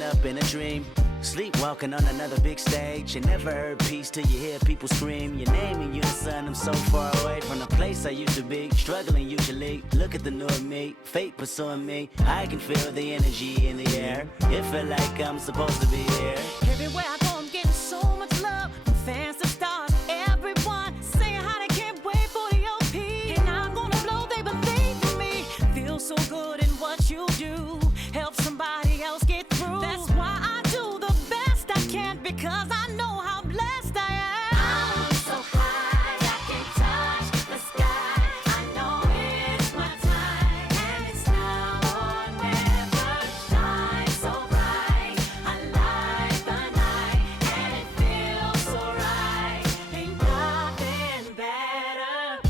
waking up in a dream. Sleepwalking on another big stage. You never heard peace till you hear people scream your name in unison. I'm so far away from the place I used to be. Struggling usually, look at the new me. Fate pursuing me, I can feel the energy in the air. It feel like I'm supposed to be here. Everywhere I go, I'm getting so much love from fans to stars. Everyone saying how they can't wait for the OP. And I'm gonna blow, they believe in me. Feel so good in what you do. Help somebody else get through. That's why I do the best I can, because I know how blessed I am. I'm so high, I can touch the sky. I know it's my time, and it's now or never. Shine so bright, I light the night, and it feels so right. Ain't nothing better.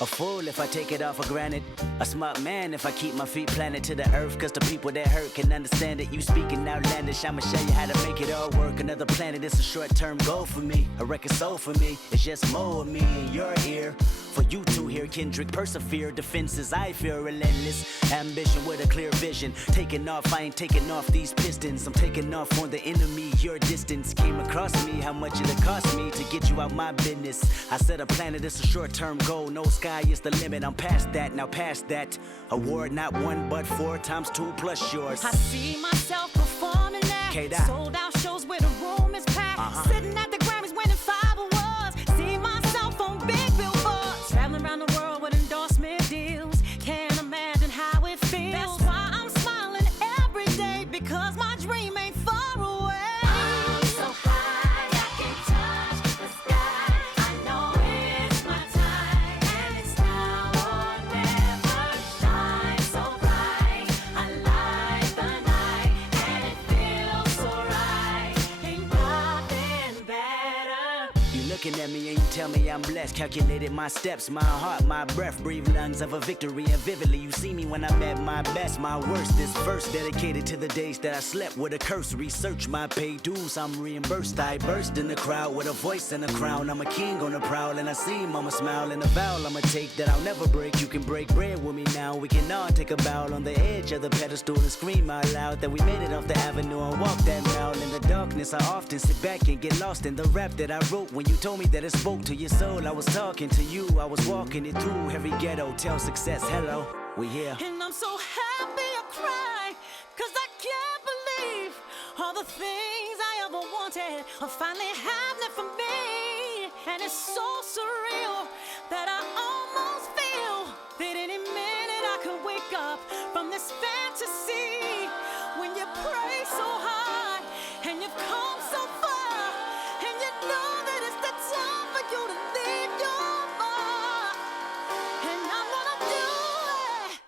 A fool if I take it all for granted. A smart man if I keep my feet planted to the earth. Cause the people that hurt can understand it. You speaking outlandish, I'ma show you how to make it all work. Another planet, it's a short-term goal for me. A record soul for me, it's just more of me in your ear. For you to hear Kendrick persevere. Defenses, I feel relentless. Ambition with a clear vision. Taking off, I ain't taking off these pistons. I'm taking off on the enemy. Your distance came across me. How much it'll cost me to get you out my business. I said a planet, it's a short-term goal. No sky is the limit, I'm past that, now past that. Award not 1 but 4 times 2 plus yours. I see myself performing at sold out shows where the room is packed. Sitting at the Grammys winning 5 awards. See myself on big billboards. Traveling around the world with endorsement deals. Can't imagine how it feels. That's why I'm smiling every day, because my dream ain't far away. I'm so high, I can touch the sky. I know it's my time, and it's now or never. Shine so bright, I light the night, and it feels so right. Ain't nothing better. You looking at me and you tell me I'm blessed. Calculated my steps, my heart, my breath. Breathe lungs of a victory, and vividly you see me when I'm at my best. My worst, this verse dedicated to the days that I slept with a curse. Research my pay dues, I'm reimbursed. I burst in the crowd with a voice and a crown. I'm a king on the prowl, and I see mama smile. And a vow I'ma take that I'll never break. You can break bread with me now. We can all take a bow on the edge of the pedestal and scream out loud that we made it off the avenue and walk that mile. In the darkness, I often sit back and get lost in the rap that I wrote. When you told me that it spoke to your soul, I was talking to you. I was walking it through every ghetto. Tell success, hello, we here. And I'm so happy I cry, cause I can't believe all the things I ever wanted are finally happening for me. And it's so surreal that I almost feel that any minute I could wake up from this fantasy. When you pray so hard and you've come so far, and you know that it's the time for you to leave your mark. And I'm gonna do it.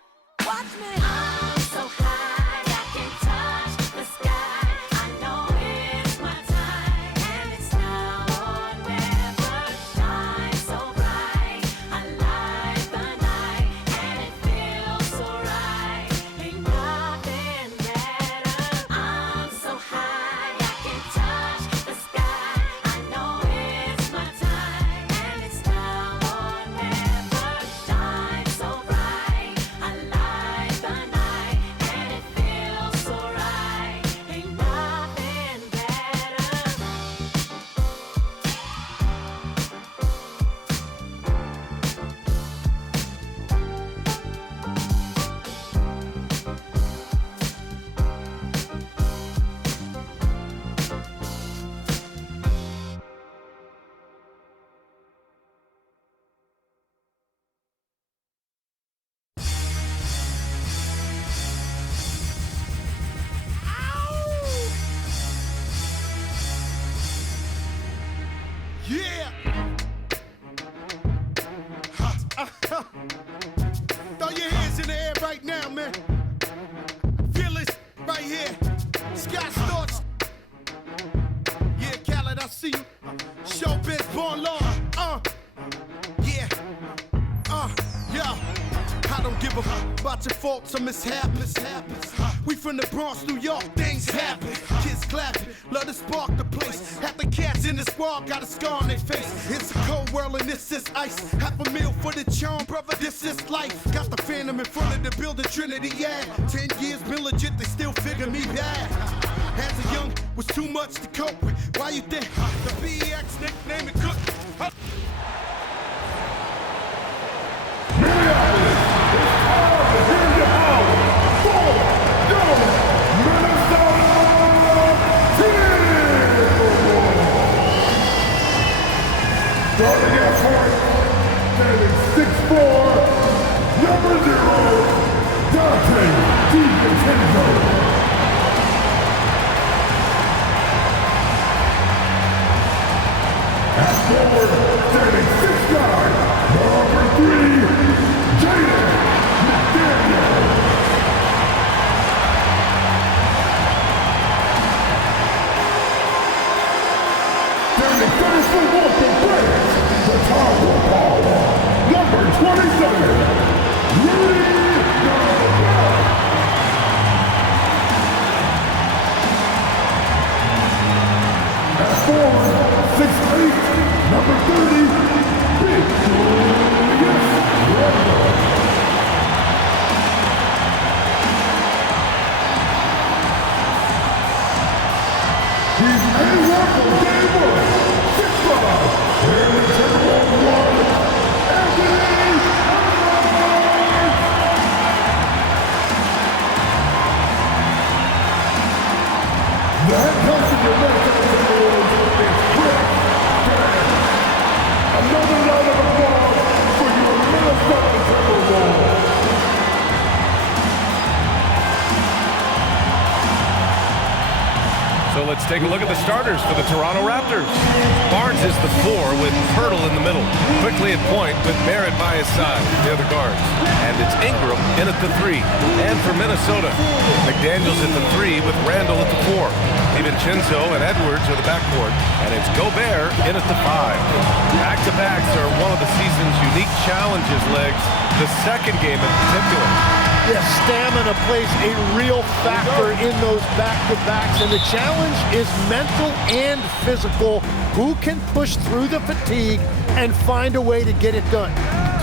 Watch me. I'm so high, I can touch the sky. I know it's my time, and it's now or never. Shine so bright, I light the night, and it feels so right. Ain't nothing better. I'm so high, I can touch the sky. I know it's my time, and it's now or never. Shine so bright, I light the night, and it feels so right. Ain't nothing better. Yeah! Throw your hands in the air right now, man. Feel it right here. Scott Storch. Yeah, Khaled, I see you. Showbiz, born law. Yeah. Yeah. I don't give a fuck about your faults or mishaps. We from the Bronx, New York, things happen. Kids clapping, love to spark the place. Half the cats in the squad got a scar on their face. It's a cold world and this is ice. $500,000 for the charm, brother, this is life. Got the Phantom in front of the building, Trinity, yeah. 10 years been legit, they still figure me bad. As a young, was too much to cope with. Why you think the BX nickname it Cook? Minneapolis is proud to hear you out for your Minnesota Timberwolves. Starting at point, standing 6'4", number 0, Dante DiVincenzo. At forward, standing 6'9", number 3, Jaden McDaniel. Standing 34 from Brent, the Tower Power, number 27, Rudy Gobert. At forward, 6'8", number 30, Big Julius Randle. He's A1 from game 1, 6'5", here in Timberwolves 1, Anthony Edwards. That person your Minnesota Timberwolves is Chris Grant. Another round of applause for your Minnesota Timberwolves. So let's take a look at the starters for the Toronto Raptors. Barnes is the 4 with Hurdle in the middle. Quickly at point with Barrett by his side, the other guards. And it's Ingram in at the 3. And for Minnesota, McDaniels at the 3 with Randle at the 4. DiVincenzo and Edwards are the backcourt. And it's Gobert in at the 5. Back-to-backs are one of the season's unique challenges, Legs. The second game in particular. Yes, stamina plays a real factor in those back-to-backs, and the challenge is mental and physical. Who can push through the fatigue and find a way to get it done?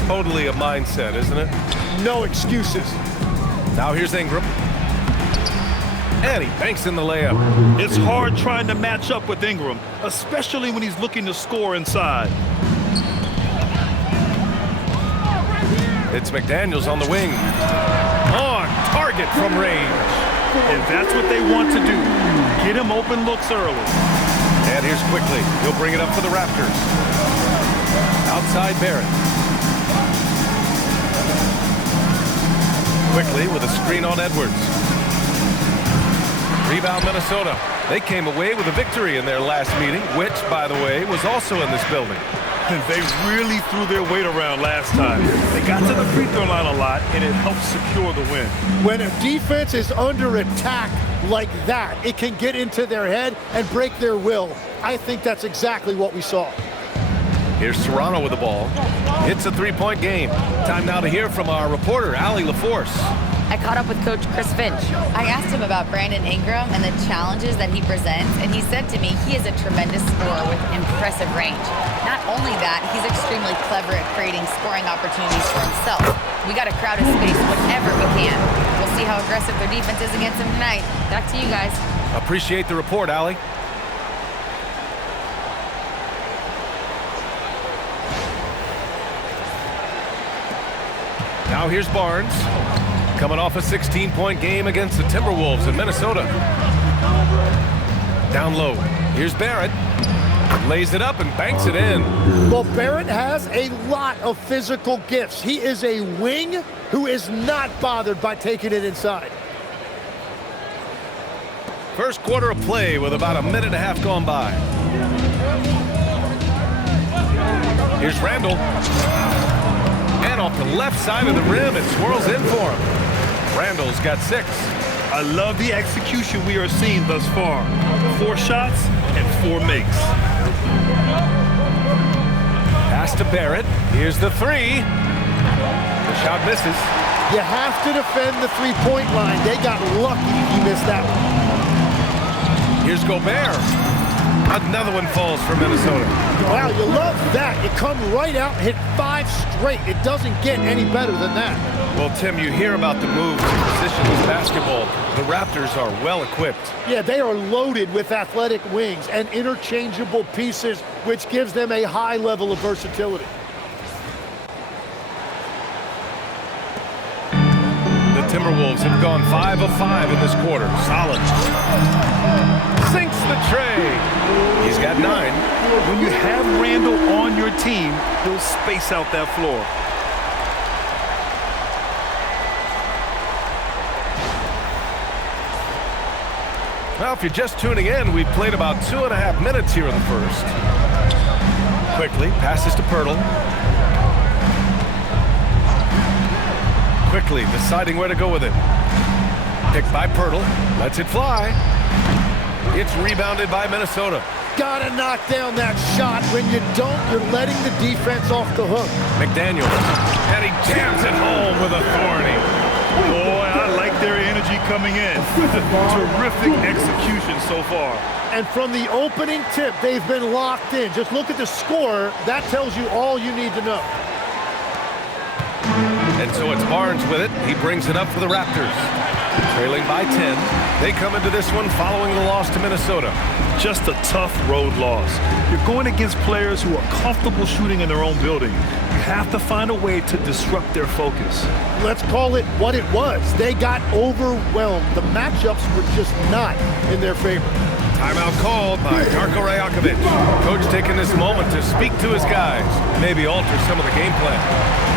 Totally a mindset, isn't it? No excuses. Now here's Ingram. And he banks in the layup. It's hard trying to match up with Ingram, especially when he's looking to score inside. It's McDaniels on the wing. On target from range. And that's what they want to do. Get him open looks early. And here's Quickly. He'll bring it up for the Raptors. Outside Barrett. Quickly with a screen on Edwards. Rebound Minnesota. They came away with a victory in their last meeting, which, by the way, was also in this building. And they really threw their weight around last time. They got to the free throw line a lot, and it helped secure the win. When a defense is under attack like that, it can get into their head and break their will. I think that's exactly what we saw. Here's Toronto with the ball. It's a three-point game. Time now to hear from our reporter, Allie LaForce. I caught up with Coach Chris Finch. I asked him about Brandon Ingram and the challenges that he presents, and he said to me he is a tremendous scorer with impressive range. Not only that, he's extremely clever at creating scoring opportunities for himself. We got to crowd his space whenever we can. We'll see how aggressive their defense is against him tonight. Back to you guys. Appreciate the report, Allie. Now here's Barnes. Coming off a 16-point game against the Timberwolves in Minnesota. Down low. Here's Barrett. Lays it up and banks it in. Well, Barrett has a lot of physical gifts. He is a wing who is not bothered by taking it inside. First quarter of play with about a minute and a half gone by. Here's Randle. And off the left side of the rim, it swirls in for him. Randle's got 6. I love the execution we are seeing thus far. 4 shots and 4 makes. Pass to Barrett. Here's the 3. The shot misses. You have to defend the three-point line. They got lucky he missed that one. Here's Gobert. Another one falls for Minnesota. Wow, you love that. You come right out and hit 5 straight. It doesn't get any better than that. Well, Tim, you hear about the move to positionless basketball. The Raptors are well equipped. Yeah, they are loaded with athletic wings and interchangeable pieces, which gives them a high level of versatility. The Timberwolves have gone 5 of 5 in this quarter. Solid. Sinks the tray. He's got 9. When you have Randle on your team, he'll space out that floor. Well, if you're just tuning in, we've played about 2.5 minutes here in the first. Quickly, passes to Pirtle. Quickly, deciding where to go with it. Picked by Pirtle, lets it fly. It's rebounded by Minnesota. Gotta knock down that shot. When you don't, you're letting the defense off the hook. McDaniel, and he jams it home with authority. Boy, I like their energy coming in. Terrific execution so far. And from the opening tip, they've been locked in. Just look at the score. That tells you all you need to know. And so it's Barnes with it. He brings it up for the Raptors. Trailing by 10. They come into this one following the loss to Minnesota. Just a tough road loss. You're going against players who are comfortable shooting in their own building. You have to find a way to disrupt their focus. Let's call it what it was. They got overwhelmed. The matchups were just not in their favor. Timeout called by Darko Rajakovic. Coach taking this moment to speak to his guys. Maybe alter some of the game plan.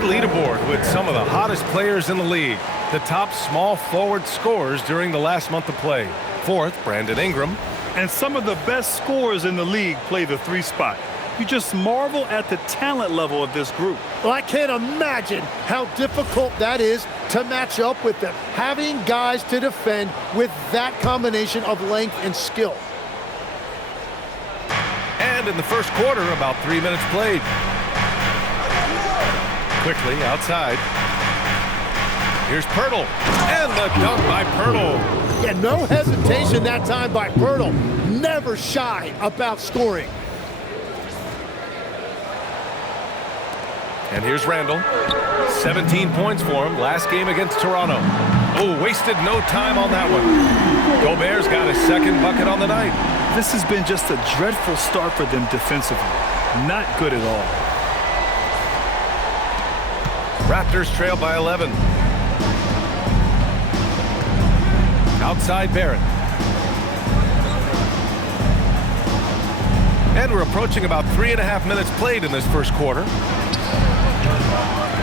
Leaderboard with some of the hottest players in the league. The top small forward scorers during the last month of play. 4th, Brandon Ingram. And some of the best scorers in the league play the 3 spot. You just marvel at the talent level of this group. Well, I can't imagine how difficult that is to match up with them. Having guys to defend with that combination of length and skill. And in the first quarter, about 3 minutes played. Quickly outside. Here's Pirtle. And the dunk by Pirtle. Yeah, no hesitation that time by Pirtle. Never shy about scoring. And here's Randle. 17 points for him last game against Toronto. Oh, wasted no time on that one. Gobert's got his 2nd bucket on the night. This has been just a dreadful start for them defensively. Not good at all. Raptors trail by 11. Outside Barrett. And we're approaching about 3.5 minutes played in this first quarter.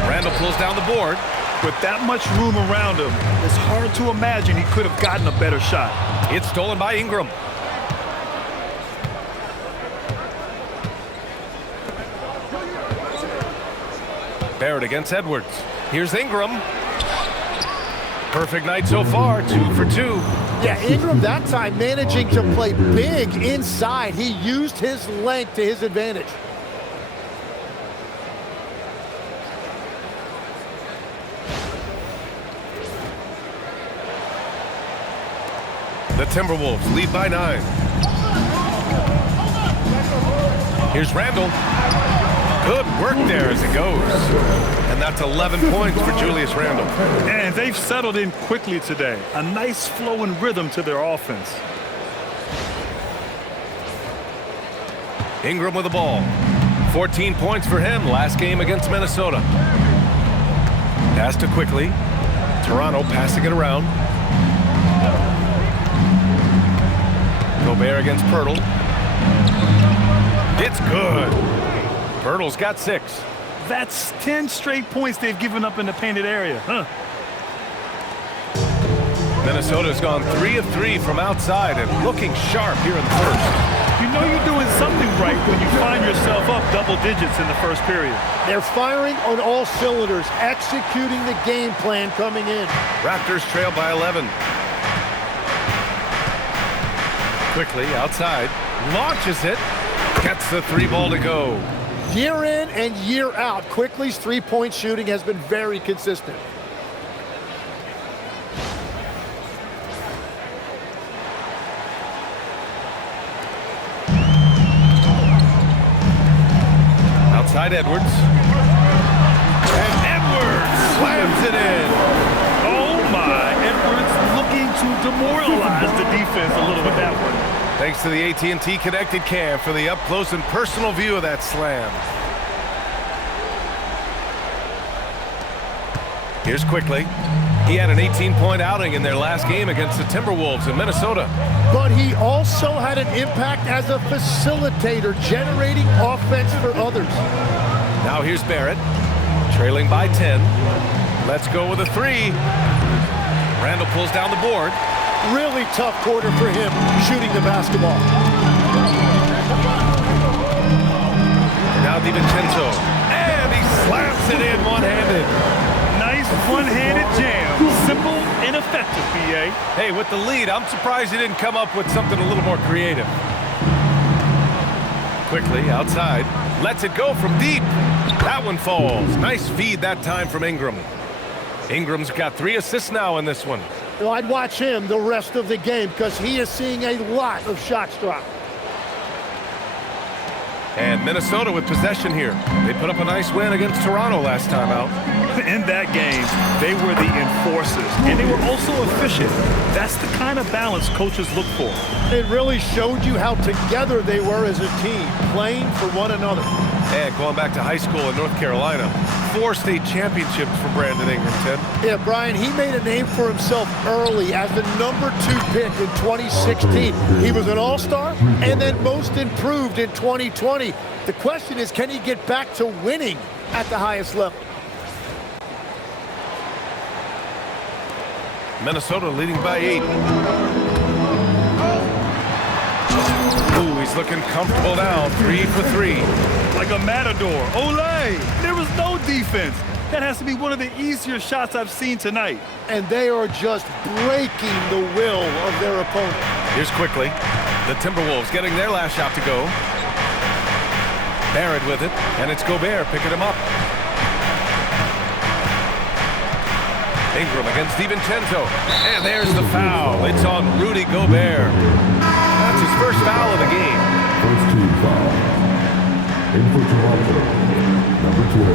Randle pulls down the board. With that much room around him, it's hard to imagine he could have gotten a better shot. It's stolen by Ingram. Barrett against Edwards. Here's Ingram. Perfect night so far, 2 for 2. Yeah, Ingram that time managing to play big inside. He used his length to his advantage. The Timberwolves lead by 9. Here's Randle. Good work there as it goes. And that's 11 points for Julius Randle. And they've settled in quickly today. A nice flow and rhythm to their offense. Ingram with the ball. 14 points for him last game against Minnesota. Pass to quickly. Toronto passing it around. Gobert against Pirtle. It's good. Pirtle's got 6. That's 10 straight points they've given up in the painted area, huh? Minnesota's gone 3 of 3 from outside and looking sharp here in the first. You know you're doing something right when you find yourself up double digits in the first period. They're firing on all cylinders, executing the game plan coming in. Raptors trail by 11. Quickly outside, launches it, gets the 3 ball to go. Year in and year out, Quickly's three-point shooting has been very consistent. Outside Edwards. And Edwards slams it in. Oh my, Edwards looking to demoralize the defense a little with that one. Thanks to the AT&T Connected Cam for the up-close and personal view of that slam. Here's Quickly. He had an 18-point outing in their last game against the Timberwolves in Minnesota. But he also had an impact as a facilitator, generating offense for others. Now here's Barrett, trailing by 10. Let's go with a 3. Randle pulls down the board. Really tough quarter for him, shooting the basketball. Now DiVincenzo, and he slams it in one-handed. Nice one-handed jam. Simple and effective, B.A. Hey, with the lead, I'm surprised he didn't come up with something a little more creative. Quickly, outside. Lets it go from deep. That one falls. Nice feed that time from Ingram. Ingram's got 3 assists now in this one. Well, I'd watch him the rest of the game because he is seeing a lot of shots drop. And Minnesota with possession here. They put up a nice win against Toronto last time out. In that game, they were the enforcers, and they were also efficient. That's the kind of balance coaches look for. It really showed you how together they were as a team, playing for one another. And going back to high school in North Carolina, 4 state championships for Brandon Ingram, Ted. Yeah, Brian, he made a name for himself early as the number 2 pick in 2016. He was an all-star and then most improved in 2020. The question is, can he get back to winning at the highest level? Minnesota leading by 8. Ooh, he's looking comfortable now. 3 for 3. Like a matador. Olé! There was no defense. That has to be one of the easier shots I've seen tonight. And they are just breaking the will of their opponent. Here's Quickly. The Timberwolves getting their last shot to go. Barrett with it, and it's Gobert picking him up. Ingram against DiVincenzo, and there's the foul. It's on Rudy Gobert. That's his first foul of the game. First team foul. In for Toronto, number 12,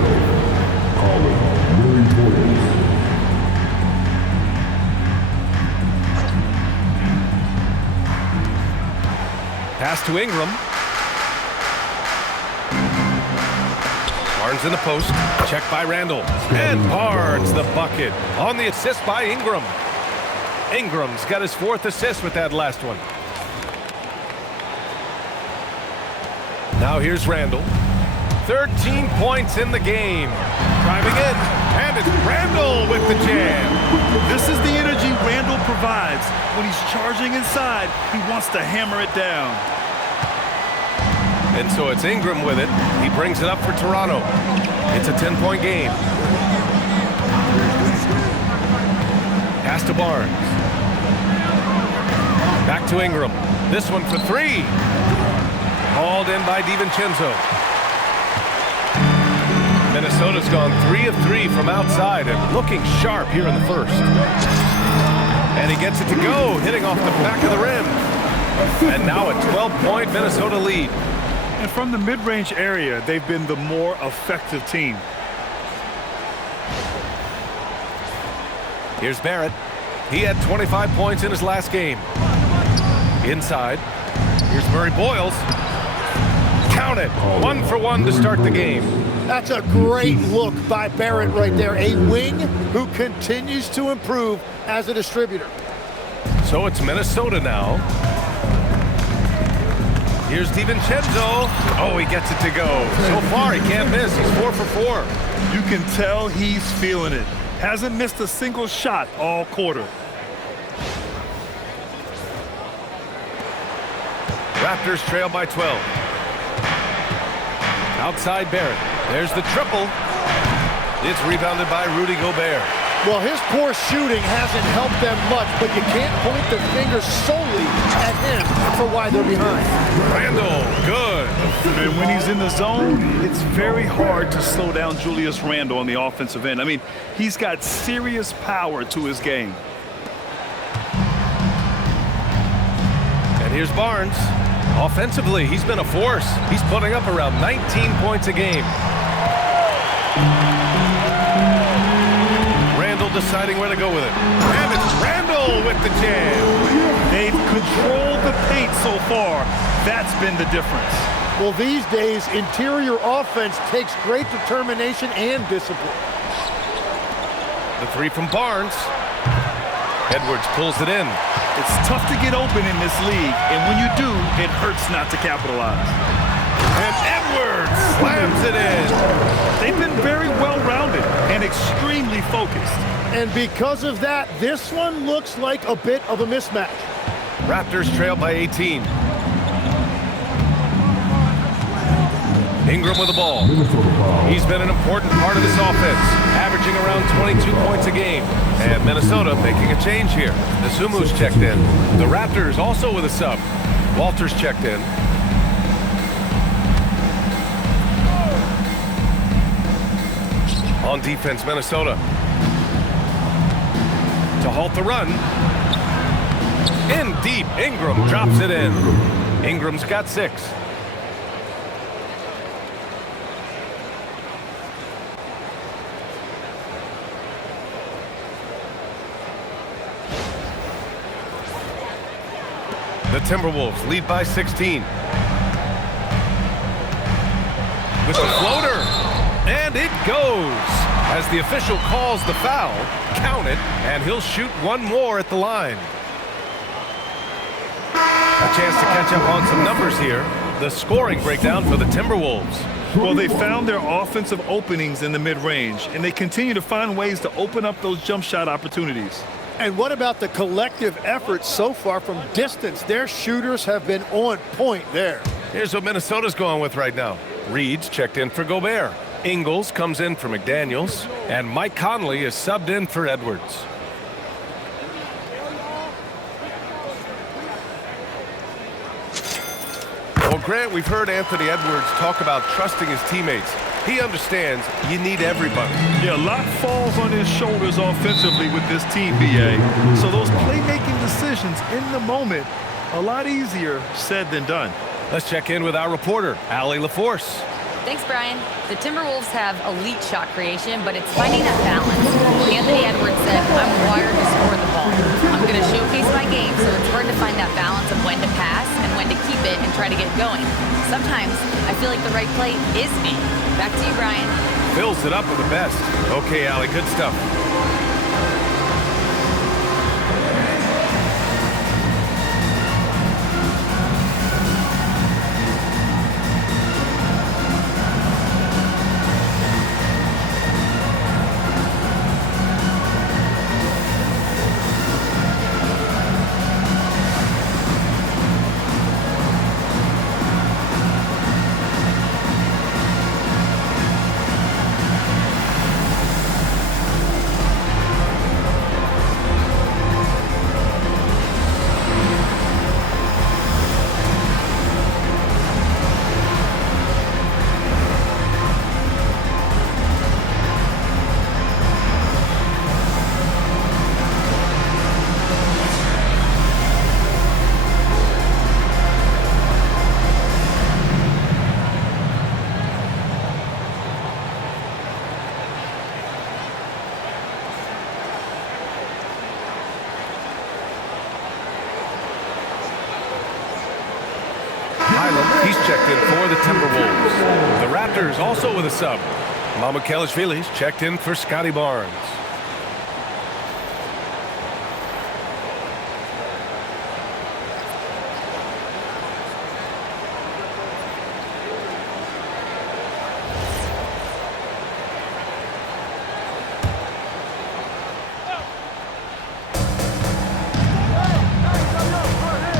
Minneapolis. Pass to Ingram. Barnes in the post. Check by Randle. And Barnes the bucket. On the assist by Ingram. Ingram's got his 4th assist with that last one. Now here's Randle. 13 points in the game. Driving in. And it's Randle with the jam. This is the energy Randle provides. When he's charging inside, he wants to hammer it down. And so it's Ingram with it. He brings it up for Toronto. It's a 10-point game. Pass to Barnes. Back to Ingram. This one for 3. Hauled in by DiVincenzo. Minnesota's gone 3 of 3 from outside and looking sharp here in the first. And he gets it to go, hitting off the back of the rim. And now a 12-point Minnesota lead. And from the mid-range area, they've been the more effective team. Here's Barrett. He had 25 points in his last game. Inside. Here's Murray Boyles. Count it. 1 for 1 to start the game. That's a great look by Barrett right there. A wing who continues to improve as a distributor. So it's Minnesota now. Here's DiVincenzo. Oh, he gets it to go. So far, he can't miss. He's 4 for 4. You can tell he's feeling it. Hasn't missed a single shot all quarter. Raptors trail by 12. Outside Barrett. There's the triple. It's rebounded by Rudy Gobert. Well, his poor shooting hasn't helped them much, but you can't point the finger solely at him for why they're behind. Randle, good. And when he's in the zone, it's very hard to slow down Julius Randle on the offensive end. I mean, he's got serious power to his game. And here's Barnes. Offensively, he's been a force. He's putting up around 19 points a game. Randle deciding where to go with it. And it's Randle with the jam. They've controlled the paint so far. That's been the difference. Well, these days, interior offense takes great determination and discipline. The three from Barnes. Edwards pulls it in. It's tough to get open in this league, and when you do, it hurts not to capitalize. And Edwards slams it in. They've been very well-rounded and extremely focused. And because of that, this one looks like a bit of a mismatch. Raptors trail by 18. Ingram with the ball. He's been an important part of this offense, averaging around 22 points a game. And Minnesota making a change here. The Sumu's checked in. The Raptors also with a sub. Walters checked in. On defense, Minnesota. To halt the run. In deep, Ingram drops it in. Ingram's got 6. The Timberwolves lead by 16. With the floater. And it goes. As the official calls the foul, count it, and he'll shoot one more at the line. A chance to catch up on some numbers here. The scoring breakdown for the Timberwolves. Well, they found their offensive openings in the mid-range, and they continue to find ways to open up those jump shot opportunities. And what about the collective effort so far from distance? Their shooters have been on point there. Here's what Minnesota's going with right now. Reed's checked in for Gobert. Ingles comes in for McDaniels. And Mike Conley is subbed in for Edwards. Well, Grant, we've heard Anthony Edwards talk about trusting his teammates. He understands you need everybody. Yeah, a lot falls on his shoulders offensively with this team, BA. So those playmaking decisions in the moment, a lot easier said than done. Let's check in with our reporter, Allie LaForce. Thanks, Brian. The Timberwolves have elite shot creation, but it's finding that balance. Anthony Edwards said, I'm wired to score the ball. I'm going to showcase my game, so it's hard to find that balance of when to pass and when to keep it and try to get going. Sometimes I feel like the right play is me. Back to you, Brian. Fills it up with the best. Okay, Allie, good stuff. The Raptors also with a sub. Mamukelashvili's checked in for Scottie Barnes.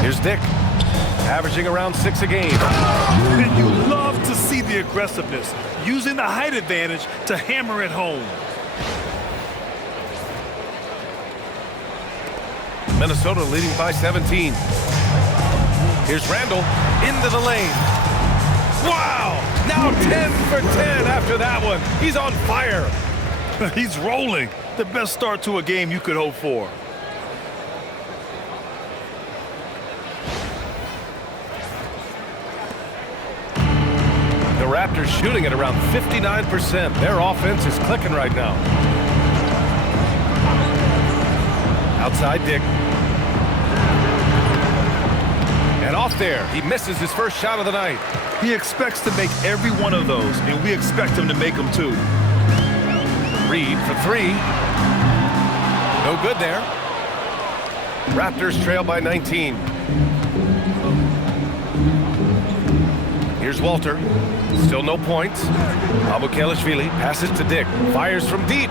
Here's Dick, averaging around 6 a game. And you love to see the aggressiveness, using the height advantage to hammer it home. Minnesota leading by 17. Here's Randle into the lane. Wow! Now 10 for 10 after that one. He's on fire. He's rolling. The best start to a game you could hope for. The Raptors shooting at around 59%. Their offense is clicking right now. Outside Dick. And off there. He misses his first shot of the night. He expects to make every one of those, and we expect him to make them too. Reed for 3. No good there. Raptors trail by 19. Here's Walter. Still no points. Mamukelashvili passes to Dick. Fires from deep.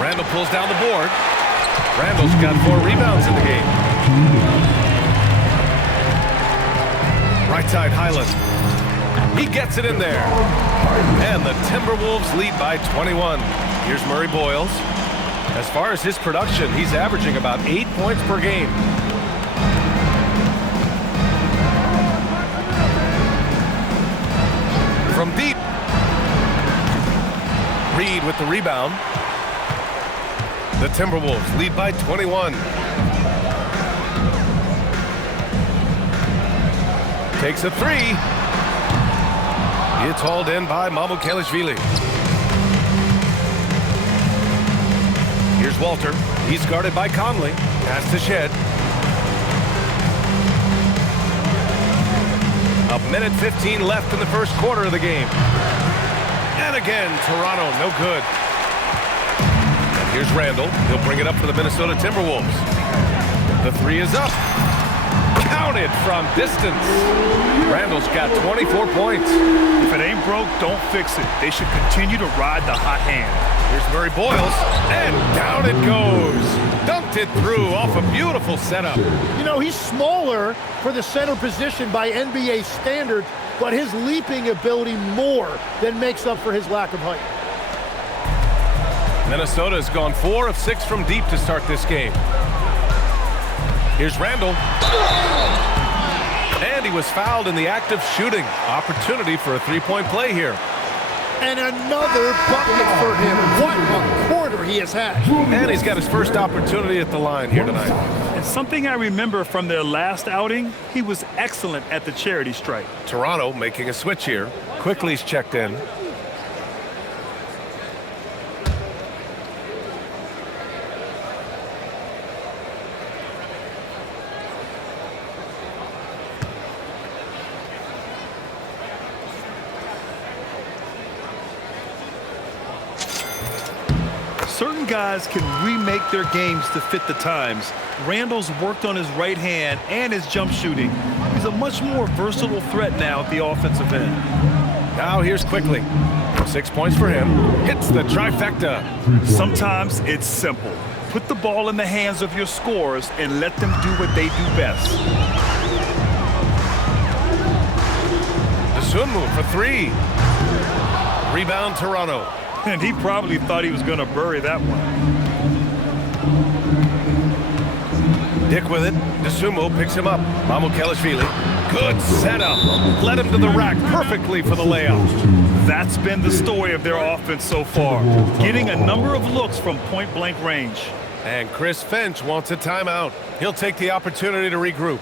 Randle pulls down the board. Randle's got 4 rebounds in the game. Right side, Highland. He gets it in there. And the Timberwolves lead by 21. Here's Murray Boyles. As far as his production, he's averaging about 8 points per game. From deep. Reed with the rebound. The Timberwolves lead by 21. Takes a 3. It's hauled in by Mamukelashvili. Here's Walter. He's guarded by Conley. Pass to Shed. A minute 15 left in the first quarter of the game. And again, Toronto, no good. And here's Randle. He'll bring it up for the Minnesota Timberwolves. The 3 is up. Counted from distance. Randle's got 24 points. If it ain't broke, don't fix it. They should continue to ride the hot hand. Here's Murray Boyles, and down it goes. Dunked it through off a beautiful setup. You know, he's smaller for the center position by NBA standards, but his leaping ability more than makes up for his lack of height. Minnesota has gone 4 of 6 from deep to start this game. Here's Randle. And he was fouled in the act of shooting. Opportunity for a 3-point play here. And another bucket for him. What a quarter he has had. And he's got his first opportunity at the line here tonight. And something I remember from their last outing, he was excellent at the charity stripe. Toronto making a switch here. Quickly's checked in. Certain guys can remake their games to fit the times. Randle's worked on his right hand and his jump shooting. He's a much more versatile threat now at the offensive end. Now here's Quickly. 6 points for him. Hits the trifecta. Sometimes it's simple. Put the ball in the hands of your scorers and let them do what they do best. Dosunmu for 3. Rebound Toronto. And he probably thought he was going to bury that one. Dick with it. Dosunmu picks him up. Mamukelashvili. Good setup. Led him to the rack perfectly for the layup. That's been the story of their offense so far. Getting a number of looks from point-blank range. And Chris Finch wants a timeout. He'll take the opportunity to regroup.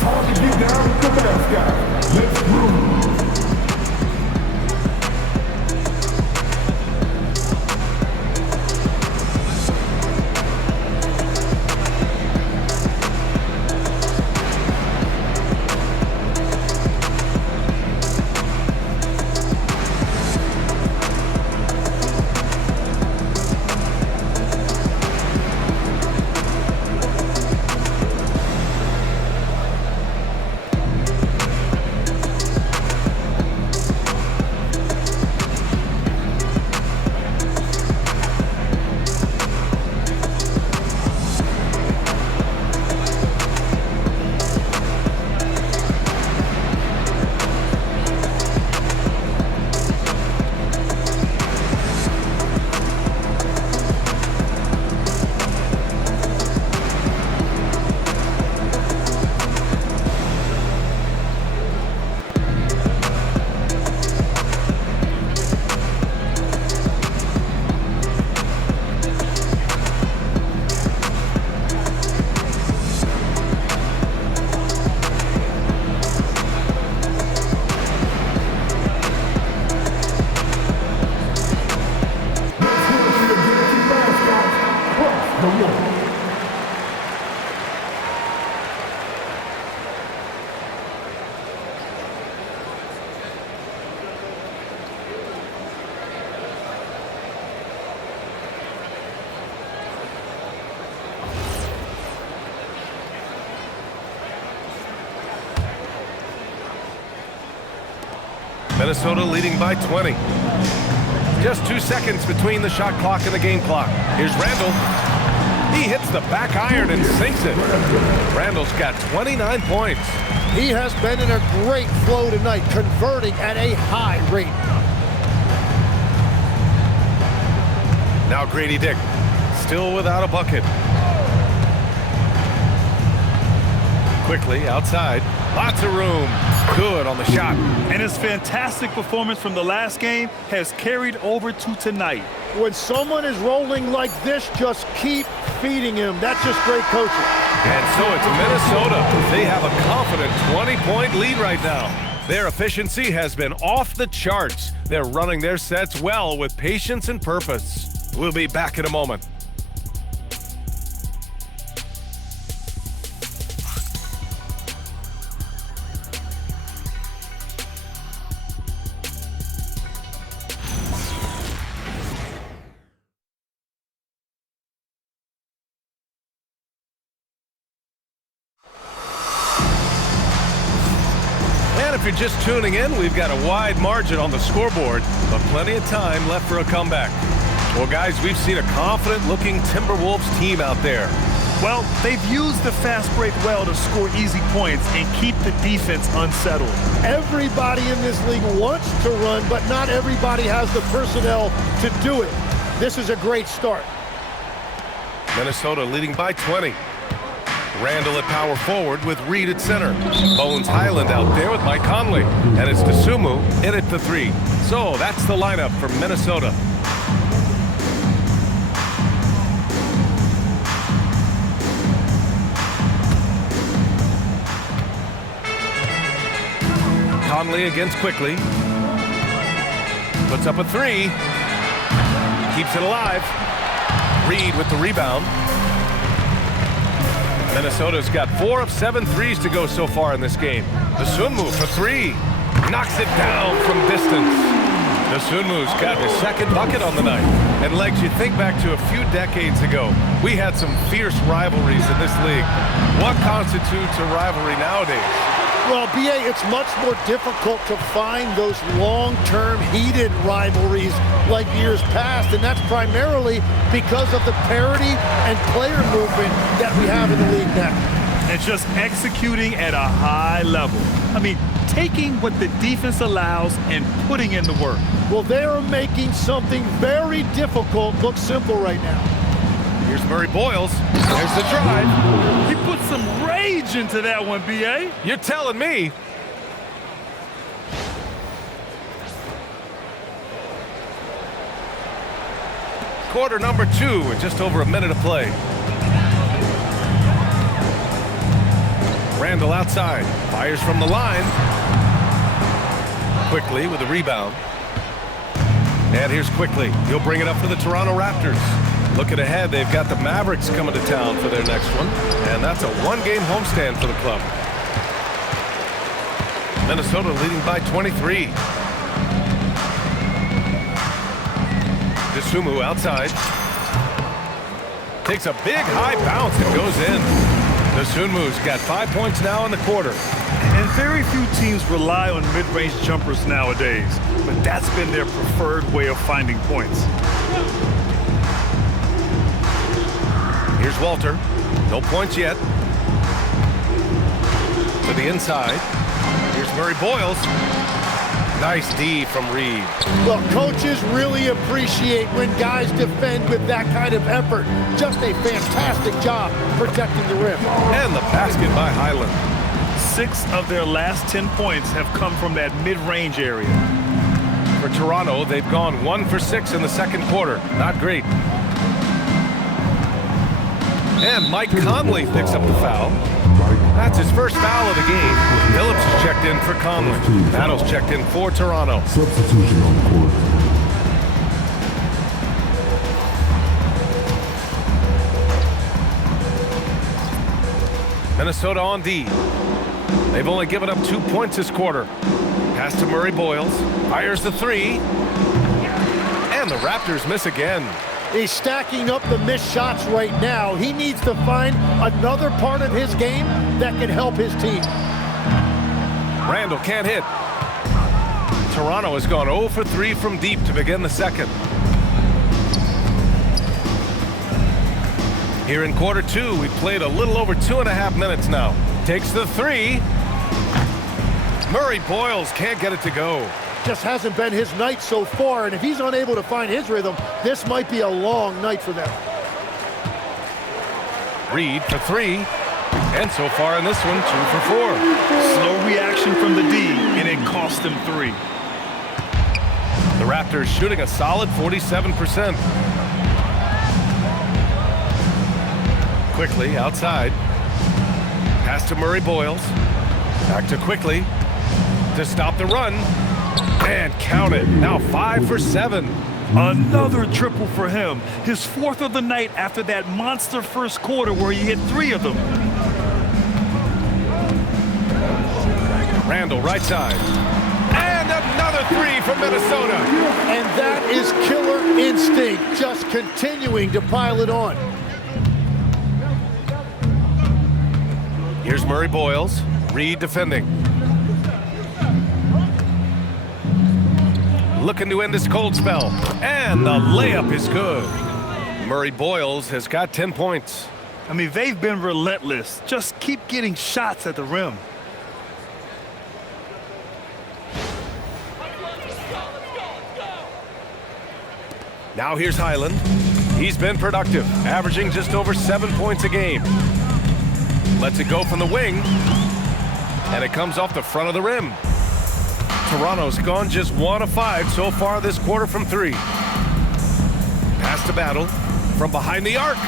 Time to get down with the mascot. Let's groove. Minnesota leading by 20. Just 2 seconds between the shot clock and the game clock. Here's Randle. He hits the back iron and sinks it. Randle's got 29 points. He has been in a great flow tonight, converting at a high rate. Now Grady Dick, still without a bucket. Quickly outside, lots of room. Good on the shot. And his fantastic performance from the last game has carried over to tonight. When someone is rolling like this, just keep feeding him. That's just great coaching. And so it's Minnesota. They have a confident 20-point lead right now. Their efficiency has been off the charts. They're running their sets well with patience and purpose. We'll be back in a moment. And if you're just tuning in, we've got a wide margin on the scoreboard, but plenty of time left for a comeback. Well, guys, we've seen a confident-looking Timberwolves team out there. Well, they've used the fast break well to score easy points and keep the defense unsettled. Everybody in this league wants to run, but not everybody has the personnel to do it. This is a great start. Minnesota leading by 20. Randle at power forward with Reed at center. Bones Highland out there with Mike Conley. And it's Dosunmu in at the 3. So that's the lineup for Minnesota. Conley against Quickly. Puts up a 3. Keeps it alive. Reed with the rebound. Minnesota's got 4 of 7 threes to go so far in this game. Dosunmu for 3. Knocks it down from distance. Dosunmu's got his second bucket on the night. And Legs, you think back to a few decades ago, we had some fierce rivalries in this league. What constitutes a rivalry nowadays? Well, B.A., it's much more difficult to find those long-term heated rivalries like years past, and that's primarily because of the parity and player movement that we have in the league now. And just executing at a high level. I mean, taking what the defense allows and putting in the work. Well, they are making something very difficult look simple right now. Here's Murray Boyles. There's the drive. He put some rage into that one, B.A. You're telling me. Quarter number 2 and just over a minute of play. Randle outside. Fires from the line. Quickly with the rebound. And here's Quickly. He'll bring it up for the Toronto Raptors. Looking ahead, they've got the Mavericks coming to town for their next one, and that's a 1-game homestand for the club. Minnesota leading by 23. Dosunmu outside. Takes a big high bounce and goes in. Dosunmu's got 5 points now in the quarter. And very few teams rely on mid-range jumpers nowadays, but that's been their preferred way of finding points. Here's Walter. No points yet. To the inside. Here's Murray Boyles. Nice D from Reed. Well, coaches really appreciate when guys defend with that kind of effort. Just a fantastic job protecting the rim. And the basket by Highland. 6 of their last 10 points have come from that mid-range area. For Toronto, they've gone 1 for 6 in the second quarter. Not great. And Mike Conley picks up the foul. That's his first foul of the game. Phillips is checked in for Conley. Battle's checked in for Toronto. Substitution on the court. Minnesota on D. They've only given up 2 points this quarter. Pass to Murray Boyles. Fires the 3. And the Raptors miss again. He's stacking up the missed shots right now. He needs to find another part of his game that can help his team. Randle can't hit. Toronto has gone 0 for 3 from deep to begin the second. Here in quarter two, we've played a little over 2.5 minutes now. Takes the three. Murray Boyles can't get it to go. Just hasn't been his night so far, and if he's unable to find his rhythm, this might be a long night for them. Reed for three. And so far in this one, 2 for 4. Slow reaction from the D, and it cost him 3. The Raptors shooting a solid 47%. Quickly outside. Pass to Murray Boyles. Back to Quickly to stop the run. And count it. Now 5 for 7. Another triple for him. His 4th of the night after that monster first quarter where he hit 3 of them. Randle right side. And another 3 from Minnesota. And that is killer instinct, just continuing to pile it on. Here's Murray Boyles. Reed defending. Looking to end this cold spell. And the layup is good. Murray Boyles has got 10 points. I mean, they've been relentless. Just keep getting shots at the rim. Now here's Highland. He's been productive, averaging just over 7 points a game. Lets it go from the wing. And it comes off the front of the rim. Toronto's gone just 1 of 5 so far this quarter from 3. Pass to Battle from behind the arc.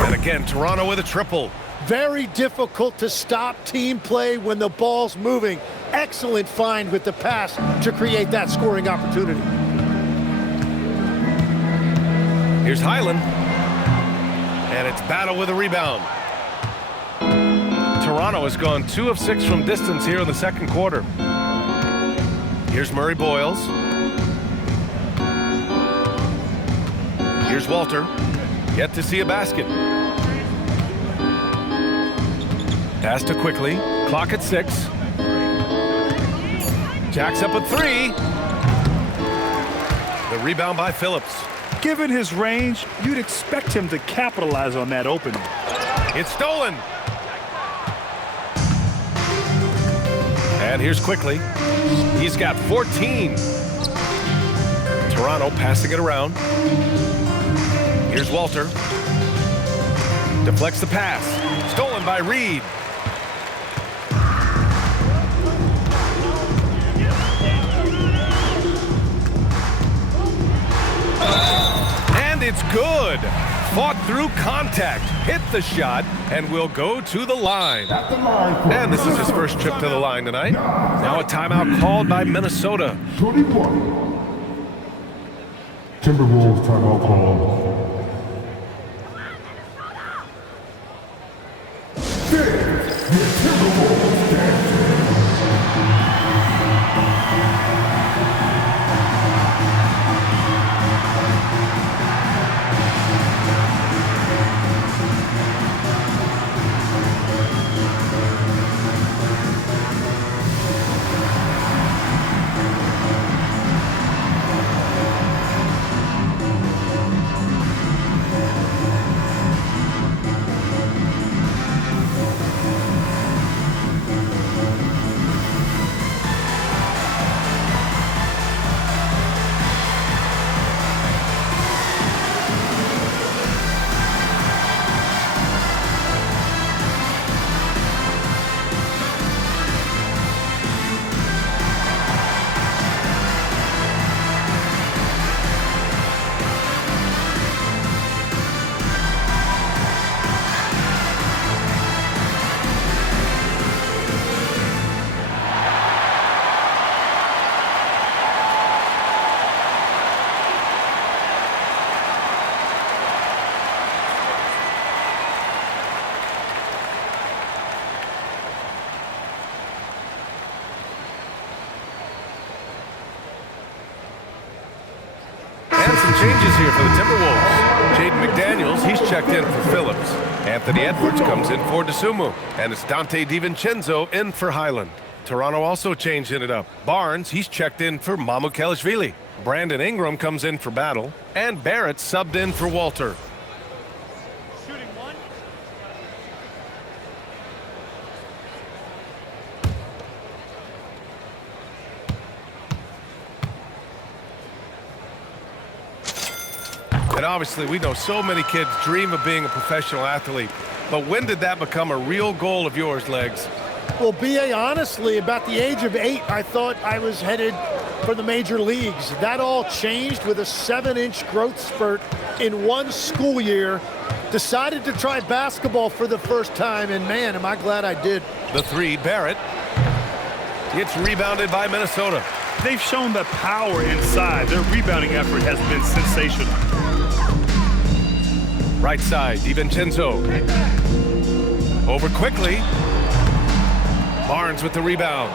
And again, Toronto with a triple. Very difficult to stop team play when the ball's moving. Excellent find with the pass to create that scoring opportunity. Here's Highland. And it's Battle with a rebound. Toronto has gone 2 of 6 from distance here in the second quarter. Here's Murray Boyles. Here's Walter. Yet to see a basket. Pass to Quickly. Clock at 6. Jacks up a 3. The rebound by Phillips. Given his range, you'd expect him to capitalize on that opening. It's stolen. And here's Quickly. He's got 14. Toronto passing it around. Here's Walter. Deflects the pass. Stolen by Reed. And it's good. Fought through contact, hit the shot, and will go to the line. And this is his first trip to the line tonight. Now a timeout called by Minnesota. 21. Timberwolves timeout call. Changes here for the Timberwolves. Jaden McDaniels, he's checked in for Phillips. Anthony Edwards comes in for DeSumo. And it's Dante DiVincenzo in for Highland. Toronto also changing it up. Barnes, he's checked in for Mamukelashvili. Brandon Ingram comes in for Battle. And Barrett subbed in for Walter. Shooting one. And obviously, we know so many kids dream of being a professional athlete. But when did that become a real goal of yours, Legs? Well, B.A., honestly, about the age of 8, I thought I was headed for the major leagues. That all changed with a 7-inch growth spurt in one school year. Decided to try basketball for the first time, and man, am I glad I did. The three, Barrett. It's rebounded by Minnesota. They've shown the power inside. Their rebounding effort has been sensational. Right side, DiVincenzo. Over quickly. Barnes with the rebound.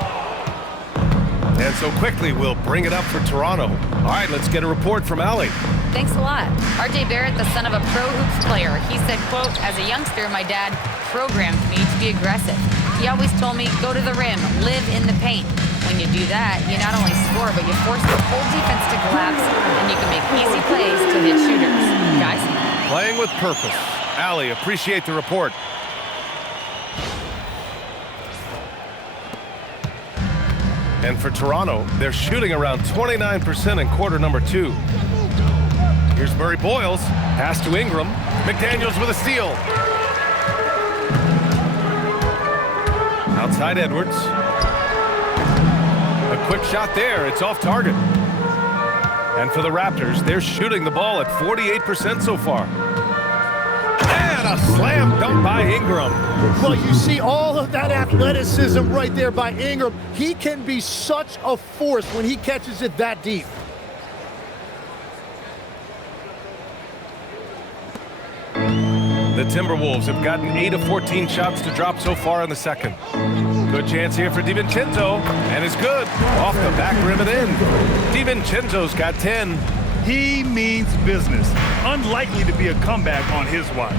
And so quickly we'll bring it up for Toronto. All right, let's get a report from Allie. Thanks a lot. R.J. Barrett, the son of a pro hoops player. He said, quote, as a youngster, my dad programmed me to be aggressive. He always told me, go to the rim, live in the paint. When you do that, you not only score, but you force the whole defense to collapse, and you can make easy plays to hit shooters. Guys? Playing with purpose. Allie, appreciate the report. And for Toronto, they're shooting around 29% in quarter number 2. Here's Murray Boyles. Pass to Ingram. McDaniels with a steal. Outside Edwards. A quick shot there. It's off target. And for the Raptors, they're shooting the ball at 48% so far. And a slam dunk by Ingram. Well, you see all of that athleticism right there by Ingram. He can be such a force when he catches it that deep. The Timberwolves have gotten 8 of 14 shots to drop so far in the second. Good chance here for DiVincenzo, and it's good. Off the back rim and in. DiVincenzo's got 10. He means business. Unlikely to be a comeback on his watch.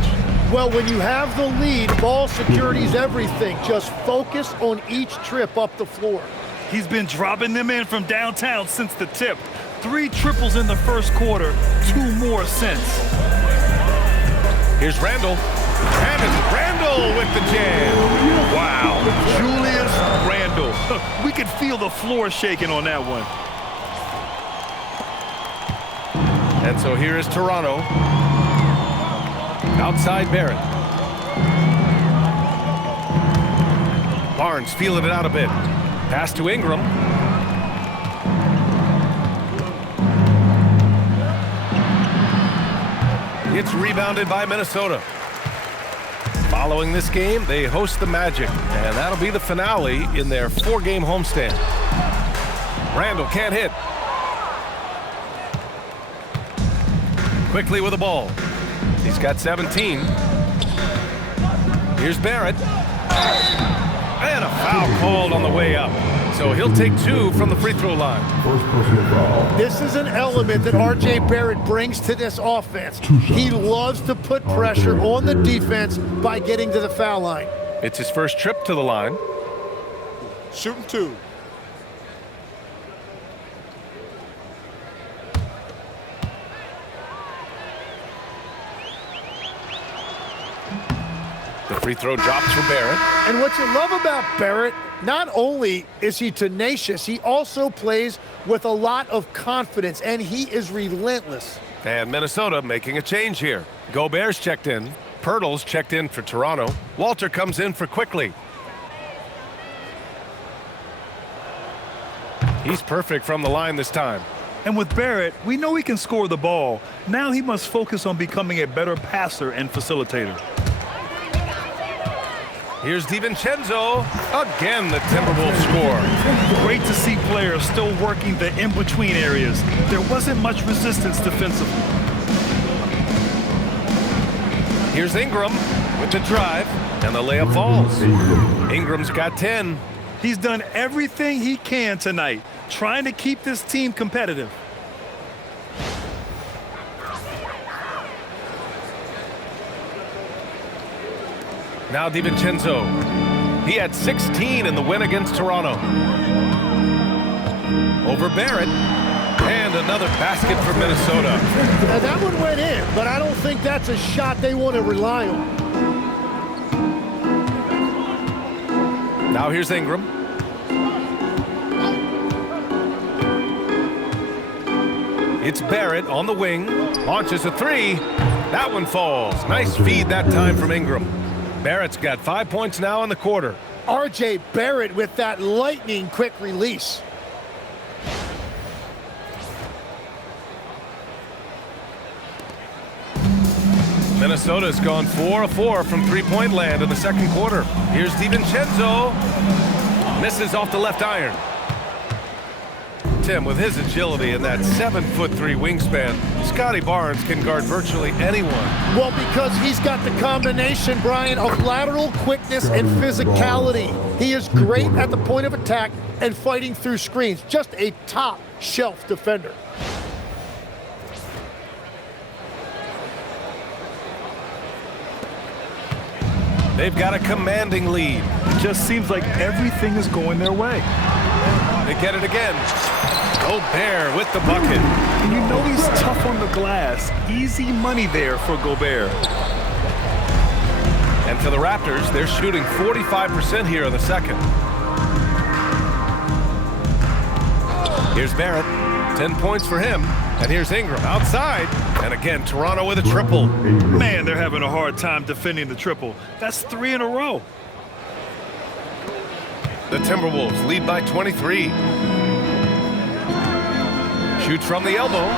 Well, when you have the lead, ball security's everything. Just focus on each trip up the floor. He's been dropping them in from downtown since the tip. 3 triples in the first quarter, 2 more since. Here's Randle. And it's Randle with the jam. Wow, Julius Randle. We could feel the floor shaking on that one. And so here is Toronto. Outside Barrett. Barnes feeling it out a bit. Pass to Ingram. It's rebounded by Minnesota. Following this game, they host the Magic, and that'll be the finale in their 4-game homestand. Randle can't hit. Quickly with the ball. He's got 17. Here's Barrett. And a foul called on the way up. So he'll take 2 from the free throw line. This is an element that R.J. Barrett brings to this offense. He loves to put pressure on the defense by getting to the foul line. It's his first trip to the line. Shooting 2. The free throw drops for Barrett. And what you love about Barrett, not only is he tenacious, he also plays with a lot of confidence, and he is relentless. And Minnesota making a change here. Gobert's checked in. Pirtle's checked in for Toronto. Walter comes in for Quickly. He's perfect from the line this time. And with Barrett, we know he can score the ball. Now he must focus on becoming a better passer and facilitator. Here's DiVincenzo. Again, the Timberwolves score. Great to see players still working the in-between areas. There wasn't much resistance defensively. Here's Ingram with the drive, and the layup falls. Ingram's got 10. He's done everything he can tonight, trying to keep this team competitive. Now DiVincenzo. He had 16 in the win against Toronto. Over Barrett. And another basket for Minnesota. Now that one went in, but I don't think that's a shot they want to rely on. Now here's Ingram. It's Barrett on the wing. Launches a three. That one falls. Nice feed that time from Ingram. Barrett's got 5 points now in the quarter. R.J. Barrett with that lightning quick release. Minnesota's gone 4 of 4 from three-point land in the second quarter. Here's DiVincenzo. Misses off the left iron. Tim, with his agility and that 7'3" wingspan, Scottie Barnes can guard virtually anyone. Well, because he's got the combination, Brian, of lateral quickness and physicality. He is great at the point of attack and fighting through screens. Just a top-shelf defender. They've got a commanding lead. It just seems like everything is going their way. They get it again. Gobert with the bucket. And you know he's tough on the glass. Easy money there for Gobert. And for the Raptors, they're shooting 45% here in the second. Here's Barrett. 10 points for him. And here's Ingram outside. And again, Toronto with a triple. Man, they're having a hard time defending the triple. That's 3 in a row. The Timberwolves lead by 23. Shoots from the elbow.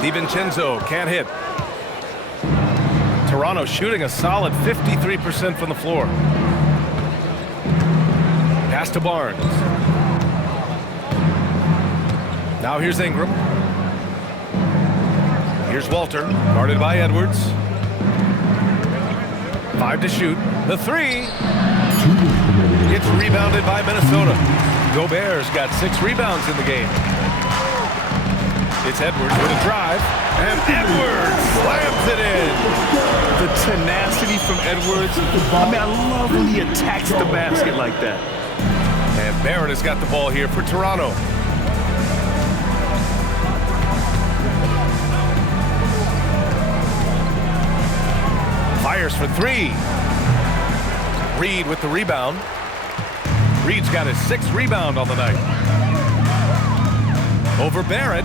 DiVincenzo can't hit. Toronto shooting a solid 53% from the floor. Pass to Barnes. Now here's Ingram. Here's Walter, guarded by Edwards. 5 to shoot. The three. It's rebounded by Minnesota. Gobert's got 6 rebounds in the game. It's Edwards with a drive, and Edwards slams it in. The tenacity from Edwards. I mean, I love when he attacks the basket like that. And Barrett has got the ball here for Toronto. Fires for 3. Reed with the rebound. Reed's got his 6th rebound on the night. Over Barrett.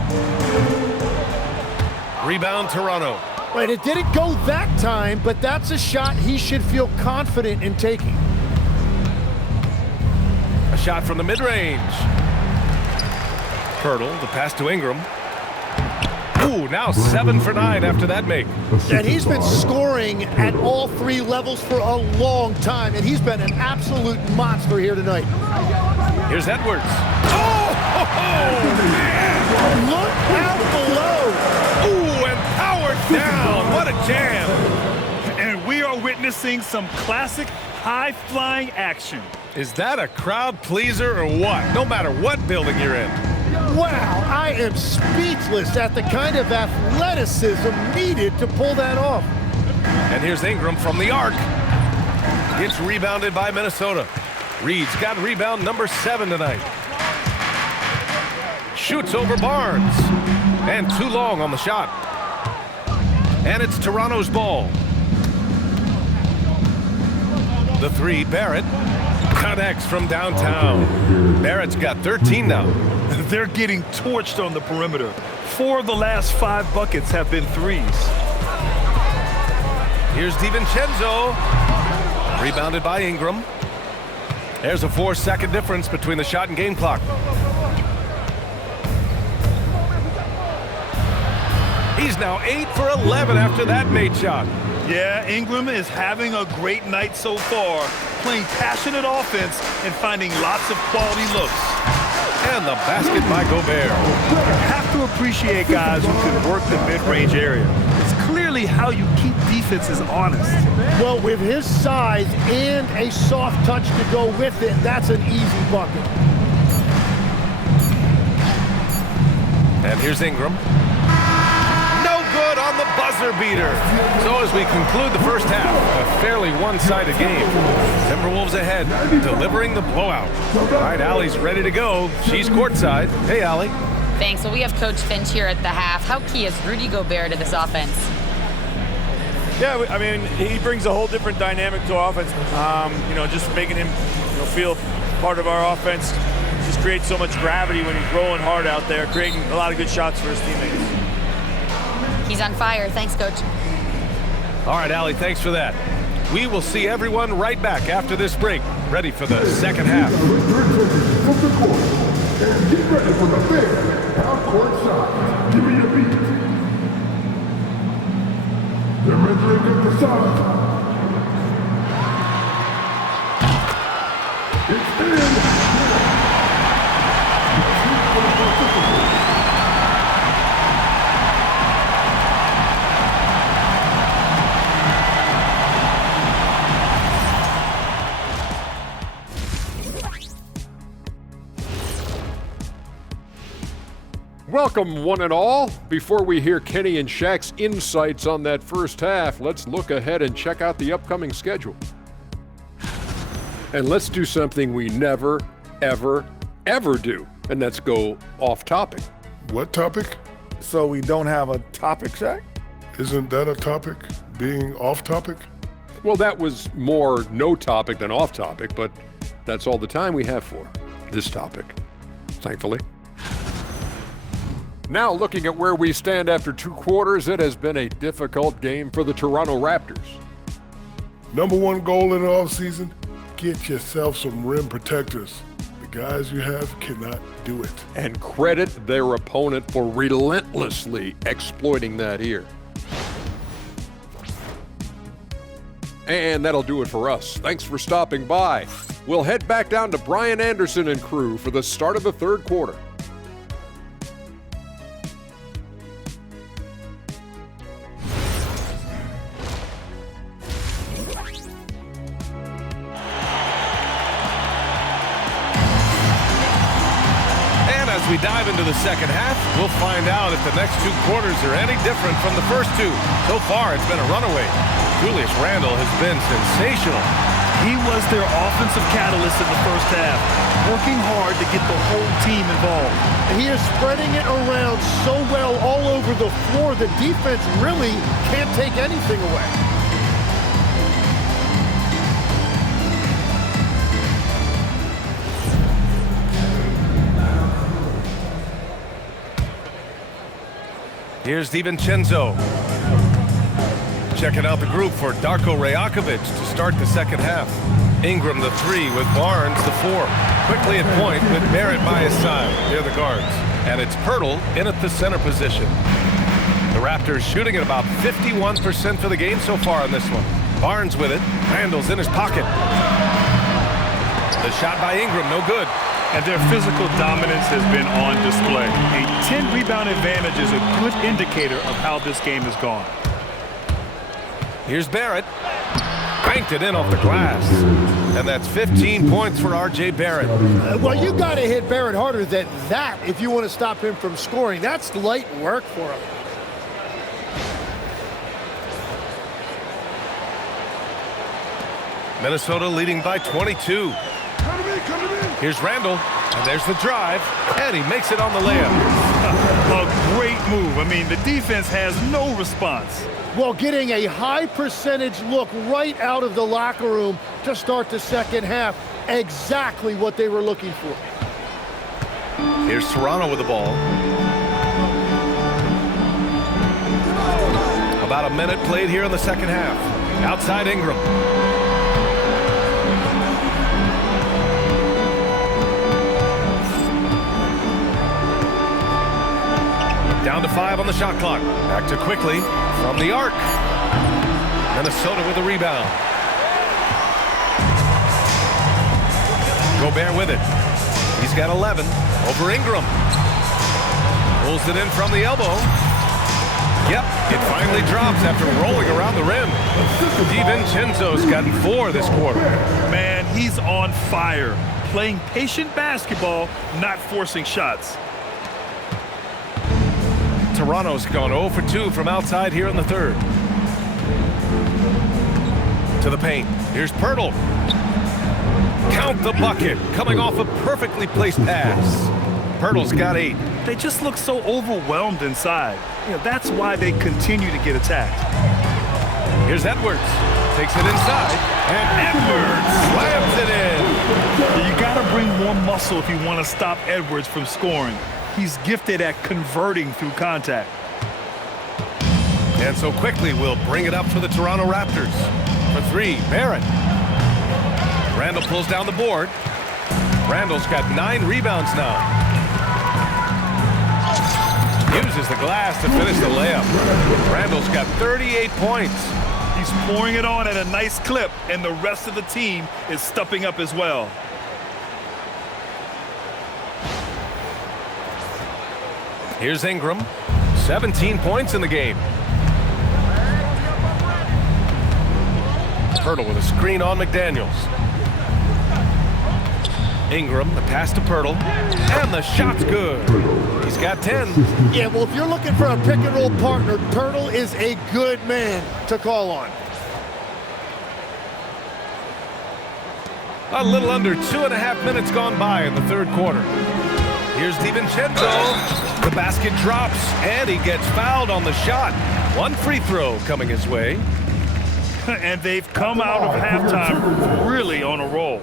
Rebound Toronto. Right, it didn't go that time, but that's a shot he should feel confident in taking. A shot from the mid-range. Hurdle, the pass to Ingram. Ooh, now 7 for 9 after that make. And he's been scoring at all 3 levels for a long time, and he's been an absolute monster here tonight. Here's Edwards. Oh, man! Look out below. Ooh, and powered down. What a jam. And we are witnessing some classic high-flying action. Is that a crowd pleaser or what? No matter what building you're in. Wow, I am speechless at the kind of athleticism needed to pull that off. And here's Ingram from the arc. Gets rebounded by Minnesota. Reed's got rebound number 7 tonight. Shoots over Barnes. And too long on the shot. And it's Toronto's ball. The 3, Barrett. Connects from downtown. Barrett's got 13 now. They're getting torched on the perimeter. 4 of the last 5 buckets have been threes. Here's DiVincenzo. Rebounded by Ingram. There's a 4-second difference between the shot and game clock. He's now 8 for 11 after that made shot. Yeah, Ingram is having a great night so far, playing passionate offense and finding lots of quality looks. And the basket by Gobert. You have to appreciate guys who can work the mid-range area. It's clearly how you keep defenses honest. Well, with his size and a soft touch to go with it, that's an easy bucket. And here's Ingram. No good on the buzzer beater. So as we conclude the first half, a fairly one-sided game. Timberwolves ahead, delivering the blowout. All right, Allie's ready to go. She's courtside. Hey, Allie. Thanks. Well, we have Coach Finch here at the half. How key is Rudy Gobert to this offense? Yeah, I mean, he brings a whole different dynamic to offense. Just making him feel part of our offense just creates so much gravity when he's rolling hard out there, creating a lot of good shots for his teammates. He's on fire. Thanks, Coach. All right, Allie, thanks for that. We will see everyone right back after this break, ready for the second half. And get ready for the big half-court shot. Give me a beat. They're measuring at the side. It's in. Welcome, one and all. Before we hear Kenny and Shaq's insights on that first half, let's look ahead and check out the upcoming schedule. And let's do something we never, ever, ever do, and that's go off topic. What topic? So we don't have a topic, Shaq? Isn't that a topic? Being off topic? Well, that was more no topic than off topic, but that's all the time we have for this topic, thankfully. Now looking at where we stand after 2 quarters, it has been a difficult game for the Toronto Raptors. Number one goal in the offseason, get yourself some rim protectors. The guys you have cannot do it. And credit their opponent for relentlessly exploiting that here. And that'll do it for us. Thanks for stopping by. We'll head back down to Brian Anderson and crew for the start of the third quarter. As we dive into the second half, we'll find out if the next 2 quarters are any different from the first 2. So far, it's been a runaway. Julius Randle has been sensational. He was their offensive catalyst in the first half, working hard to get the whole team involved. He is spreading it around so well all over the floor, the defense really can't take anything away. Here's DiVincenzo. Checking out the group for Darko Rajakovic to start the second half. Ingram the 3 with Barnes the 4. Quickly at point with Barrett by his side. They're the guards. And it's Pirtle in at the center position. The Raptors shooting at about 51% for the game so far on this one. Barnes with it. Randle's in his pocket. The shot by Ingram, no good. And their physical dominance has been on display. A 10-rebound advantage is a good indicator of how this game has gone. Here's Barrett. Banked it in off the glass. And that's 15 points for R.J. Barrett. Well, you got to hit Barrett harder than that if you want to stop him from scoring. That's light work for him. Minnesota leading by 22. Here's Randle, and there's the drive, and he makes it on the layup. A great move. I mean, the defense has no response. Well, getting a high percentage look right out of the locker room to start the second half. Exactly what they were looking for. Here's Toronto with the ball. About a minute played here in the second half. Outside Ingram. Down to 5 on the shot clock. Back to quickly from the arc. Minnesota with a rebound. Gobert with it. He's got 11 over Ingram. Pulls it in from the elbow. Yep, it finally drops after rolling around the rim. DiVincenzo's gotten 4 this quarter. Man, he's on fire. Playing patient basketball, not forcing shots. Toronto's gone 0 for 2 from outside here in the third. To the paint. Here's Pirtle. Count the bucket. Coming off a perfectly placed pass. Pirtle's got 8. They just look so overwhelmed inside. That's why they continue to get attacked. Here's Edwards. Takes it inside. And Edwards slams it in. You got to bring more muscle if you want to stop Edwards from scoring. He's gifted at converting through contact. And so quickly we'll bring it up for the Toronto Raptors. For 3, Barrett. Randle pulls down the board. Randle's got 9 rebounds now. Uses the glass to finish the layup. Randle's got 38 points. He's pouring it on at a nice clip, and the rest of the team is stepping up as well. Here's Ingram. 17 points in the game. Pirtle with a screen on McDaniels. Ingram, the pass to Pirtle, and the shot's good. He's got 10. Yeah, well, if you're looking for a pick-and-roll partner, Pirtle is a good man to call on. A little under 2.5 minutes gone by in the third quarter. Here's DiVincenzo. The basket drops, and he gets fouled on the shot. 1 free throw coming his way. And they've come out of halftime really on a roll.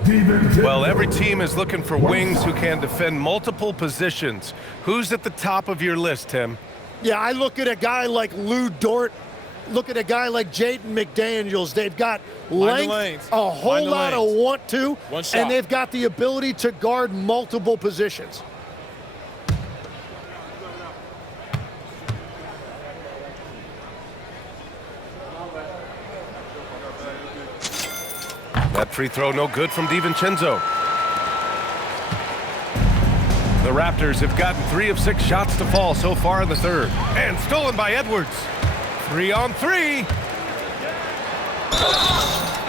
Well, every team is looking for wings who can defend multiple positions. Who's at the top of your list, Tim? Yeah, I look at a guy like Lou Dort. Look at a guy like Jaden McDaniels. They've got length, a whole lot of want to, and they've got the ability to guard multiple positions. That free throw no good from DiVincenzo. The Raptors have gotten 3 of 6 shots to fall so far in the third. And stolen by Edwards. 3 on 3.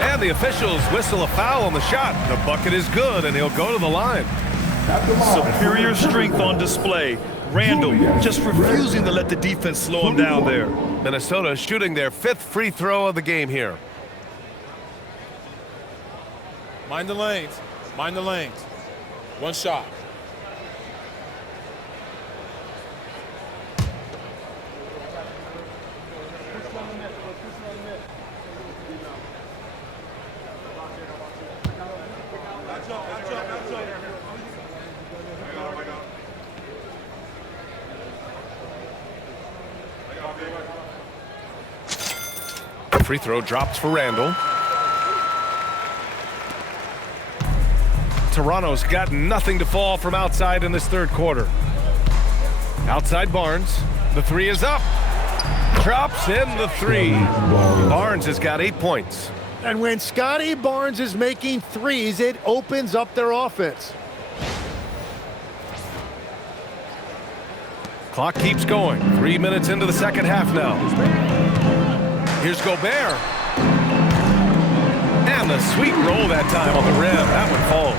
And the officials whistle a foul on the shot. The bucket is good, and he'll go to the line. Superior strength on display. Randle just refusing to let the defense slow him down there. Minnesota shooting their 5th free throw of the game here. Mind the lanes. Mind the lanes. 1 shot. The free throw drops for Randle. Toronto's got nothing to fall from outside in this third quarter. Outside Barnes. The 3 is up. Drops in the 3. Barnes has got 8 points. And when Scottie Barnes is making threes, it opens up their offense. Clock keeps going. 3 minutes into the second half now. Here's Gobert. And the sweet roll that time on the rim. That one falls.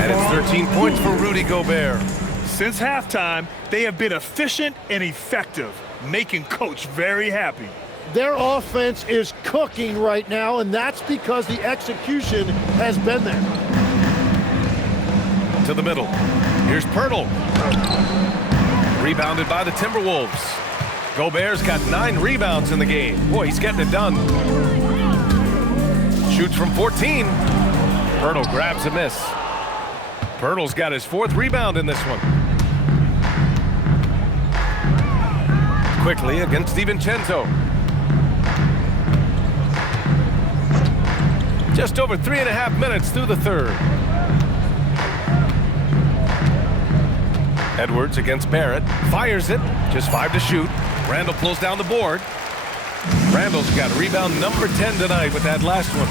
And it's 13 points for Rudy Gobert. Since halftime, they have been efficient and effective, making Coach very happy. Their offense is cooking right now, and that's because the execution has been there. To the middle. Here's Pirtle. Rebounded by the Timberwolves. Gobert's got 9 rebounds in the game. Boy, he's getting it done. Shoots from 14. Pirtle grabs a miss. Pirtle's got his 4th rebound in this one. Quickly against DiVincenzo. Just over 3.5 minutes through the third. Edwards against Barrett. Fires it. Just 5 to shoot. Randle pulls down the board. Randle's got rebound number 10 tonight with that last one.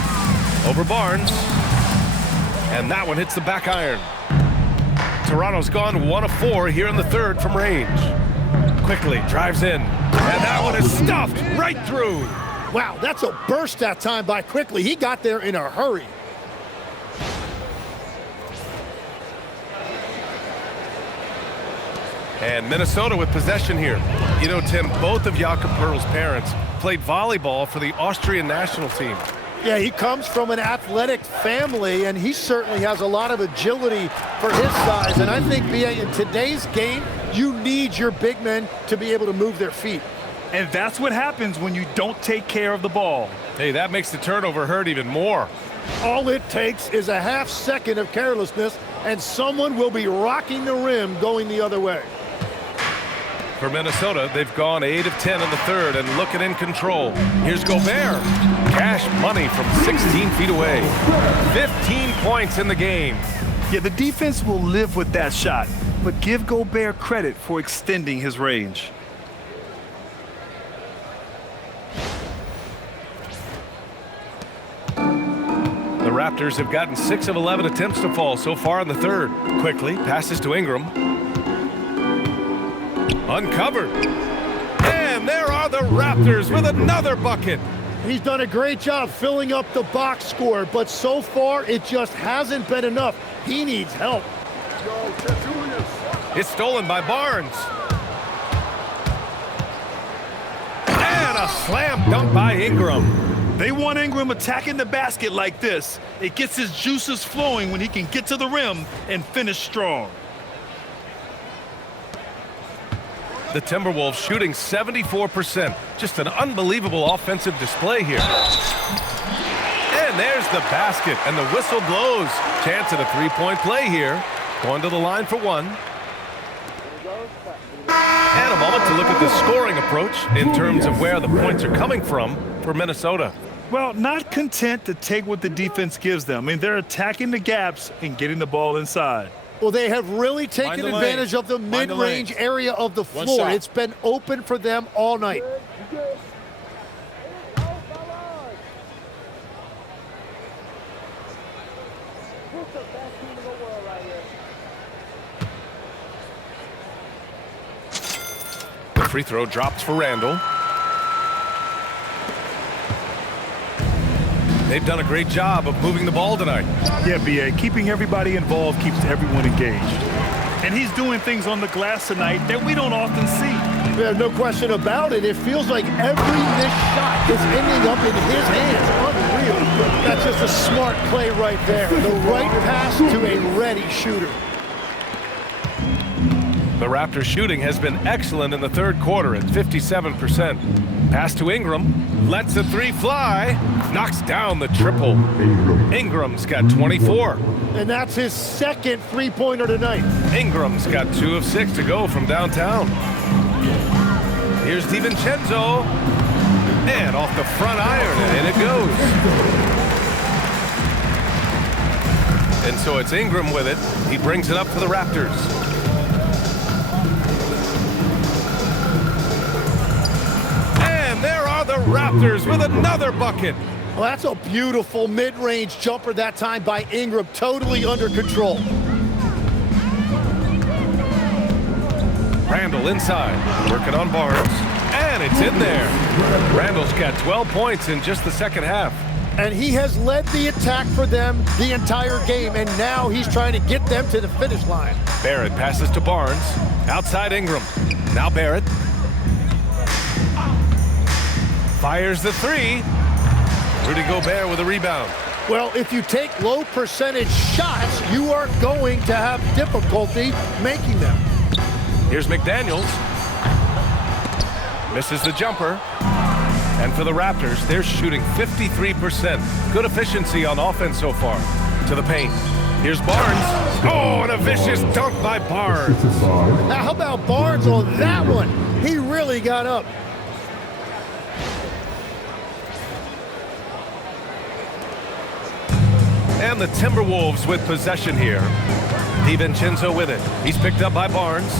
Over Barnes. And that one hits the back iron. Toronto's gone 1 of 4 here in the third from range. Quickly drives in. And that one is stuffed right through. Wow, that's a burst that time by Quickly. He got there in a hurry. And Minnesota with possession here. You know, Tim, both of Jakob Poeltl's parents played volleyball for the Austrian national team. Yeah, he comes from an athletic family, and he certainly has a lot of agility for his size. And I think, B.A., in today's game, you need your big men to be able to move their feet. And that's what happens when you don't take care of the ball. Hey, that makes the turnover hurt even more. All it takes is a half second of carelessness, and someone will be rocking the rim going the other way. For Minnesota, they've gone 8 of 10 in the third and looking in control. Here's Gobert. Cash money from 16 feet away. 15 points in the game. Yeah, the defense will live with that shot, but give Gobert credit for extending his range. The Raptors have gotten 6 of 11 attempts to fall so far in the third. Quickly passes to Ingram. Uncovered. And there are the Raptors with another bucket. He's done a great job filling up the box score, but so far it just hasn't been enough. He needs help. It's stolen by Barnes. And a slam dunk by Ingram. They want Ingram attacking the basket like this. It gets his juices flowing when he can get to the rim and finish strong. The Timberwolves shooting 74%. Just an unbelievable offensive display here. And there's the basket, and the whistle blows. Chance at a three-point play here. Going to the line for one. And a moment to look at the scoring approach in terms of where the points are coming from for Minnesota. Well, not content to take what the defense gives them. I mean, they're attacking the gaps and getting the ball inside. Well, they have really taken advantage of the mid-range area of the floor. It's been open for them all night. The free throw drops for Randle. They've done a great job of moving the ball tonight. Yeah, B.A., keeping everybody involved keeps everyone engaged. And he's doing things on the glass tonight that we don't often see. Yeah, no question about it. It feels like every missed shot is ending up in his hands. Unreal. That's just a smart play right there. The right pass to a ready shooter. The Raptors shooting has been excellent in the third quarter at 57%. Pass to Ingram. Lets the three fly. Knocks down the triple. Ingram's got 24. And that's his second three-pointer tonight. Ingram's got 2 of 6 to go from downtown. Here's DiVincenzo. And off the front iron, and it goes. And so it's Ingram with it. He brings it up for the Raptors. There are the Raptors with another bucket. Well, that's a beautiful mid-range jumper that time by Ingram, totally under control. Randle inside, working on Barnes, and it's in there. Randle's got 12 points in just the second half. And he has led the attack for them the entire game, and now he's trying to get them to the finish line. Barrett passes to Barnes, outside Ingram. Now Barrett. Fires the three. Rudy Gobert with a rebound. Well, if you take low percentage shots, you are going to have difficulty making them. Here's McDaniels. Misses the jumper. And for the Raptors, they're shooting 53%. Good efficiency on offense so far. To the paint. Here's Barnes. Oh, and a vicious dunk by Barnes. Now, how about Barnes on that one? He really got up. And the Timberwolves with possession here. DiVincenzo with it. He's picked up by Barnes.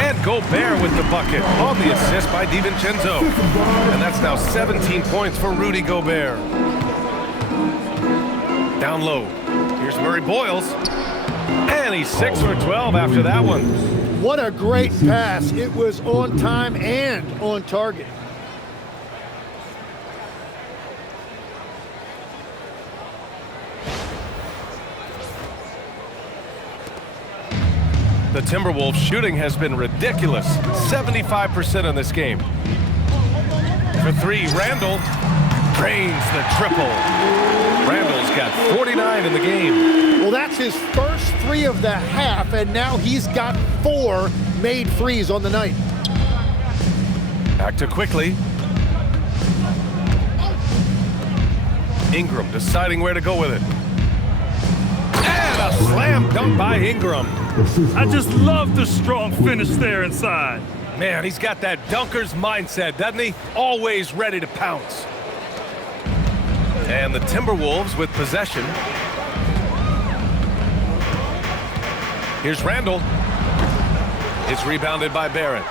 And Gobert with the bucket on the assist by DiVincenzo. And that's now 17 points for Rudy Gobert. Down low. Here's Murray Boyles. And he's 6 for 12 after that one. What a great pass. It was on time and on target. The Timberwolves shooting has been ridiculous. 75% in this game. For three, Randle drains the triple. Randle's got 49 in the game. Well, that's his first three of the half, and now he's got 4 made threes on the night. Back to quickly. Ingram deciding where to go with it. And a slam dunk by Ingram. I just love the strong finish there inside. Man, he's got that dunker's mindset, doesn't he? Always ready to pounce. And the Timberwolves with possession. Here's Randle. It's rebounded by Barrett.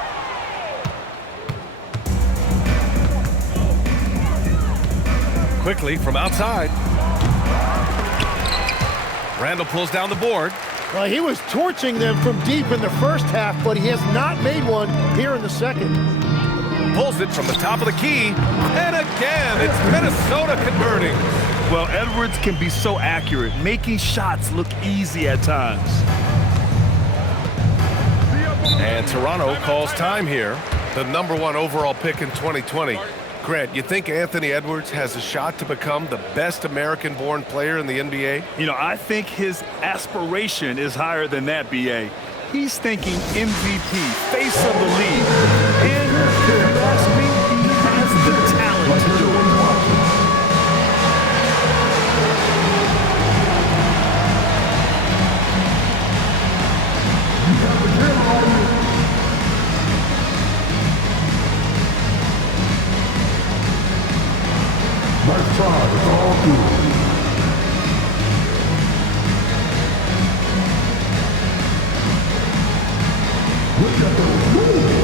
Quickly from outside. Randle pulls down the board. Well, he was torching them from deep in the first half, but he has not made one here in the second. Pulls it from the top of the key. And again, it's Minnesota converting. Well, Edwards can be so accurate, making shots look easy at times. And Toronto calls time here. The #1 overall pick in 2020. Grant, you think Anthony Edwards has a shot to become the best American-born player in the NBA? You know, I think his aspiration is higher than that, B.A. He's thinking MVP, face of the league. And if you ask me, he has the talent to do it. Nice try, it's all good. Look at those moves.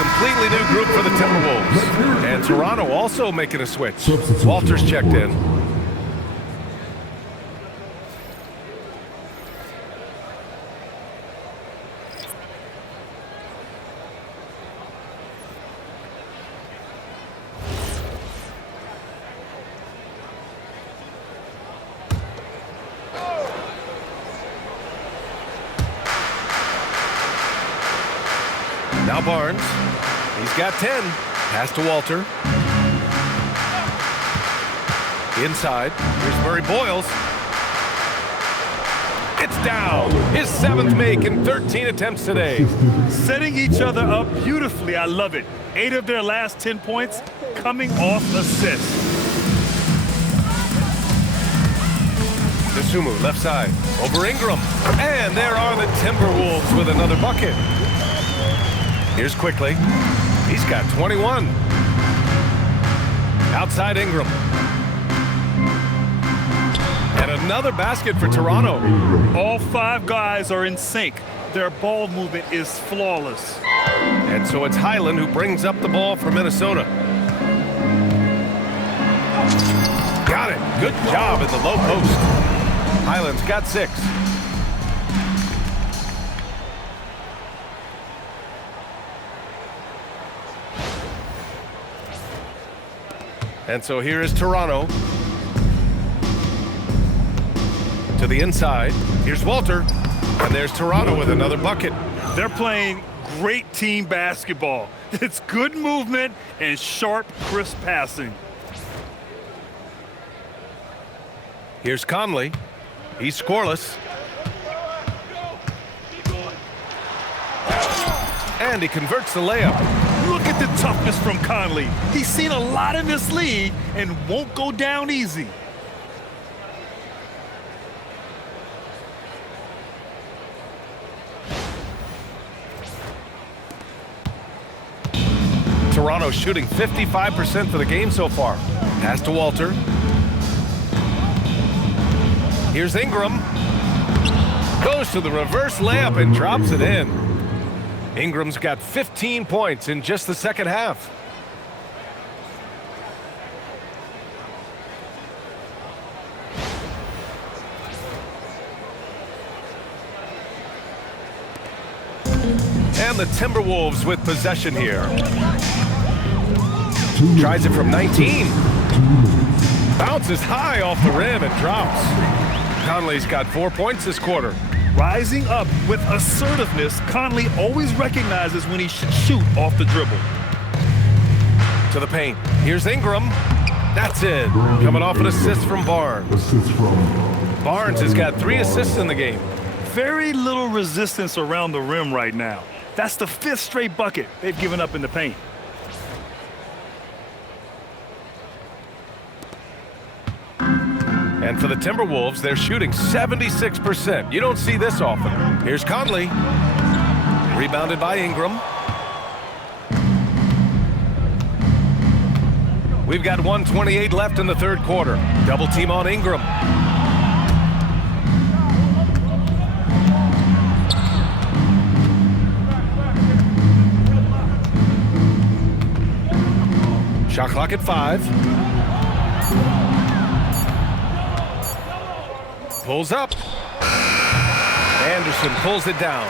Completely new group for the Timberwolves. And Toronto also making a switch. Walters checked in. Now Barnes. He's got 10. Pass to Walter. Inside. Here's Murray Boyles. It's down. His 7th make in 13 attempts today. Setting each other up beautifully. I love it. 8 of their last 10 points coming off assists. Dosunmu, left side. Over Ingram. And there are the Timberwolves with another bucket. Here's Quickly. He's got 21. Outside Ingram. And another basket for Toronto. All 5 guys are in sync. Their ball movement is flawless. And so it's Highland who brings up the ball for Minnesota. Got it. Good job in the low post. Highland's got 6. And so here is Toronto. To the inside. Here's Walter. And there's Toronto with another bucket. They're playing great team basketball. It's good movement and sharp, crisp passing. Here's Conley. He's scoreless. And he converts the layup. Look at the toughness from Conley. He's seen a lot in this league and won't go down easy. Toronto shooting 55% for the game so far. Pass to Walter. Here's Ingram. Goes to the reverse layup and drops it in. Ingram's got 15 points in just the second half. And the Timberwolves with possession here. Tries it from 19. Bounces high off the rim and drops. Conley's got 4 points this quarter. Rising up with assertiveness, Conley always recognizes when he should shoot off the dribble. To the paint. Here's Ingram. That's it. Coming off an assist from Barnes. Barnes has got 3 assists in the game. Very little resistance around the rim right now. That's the 5th straight bucket they've given up in the paint. And for the Timberwolves, they're shooting 76%. You don't see this often. Here's Conley. Rebounded by Ingram. We've got 1:28 left in the third quarter. Double team on Ingram. Shot clock at 5. Pulls up. Anderson pulls it down.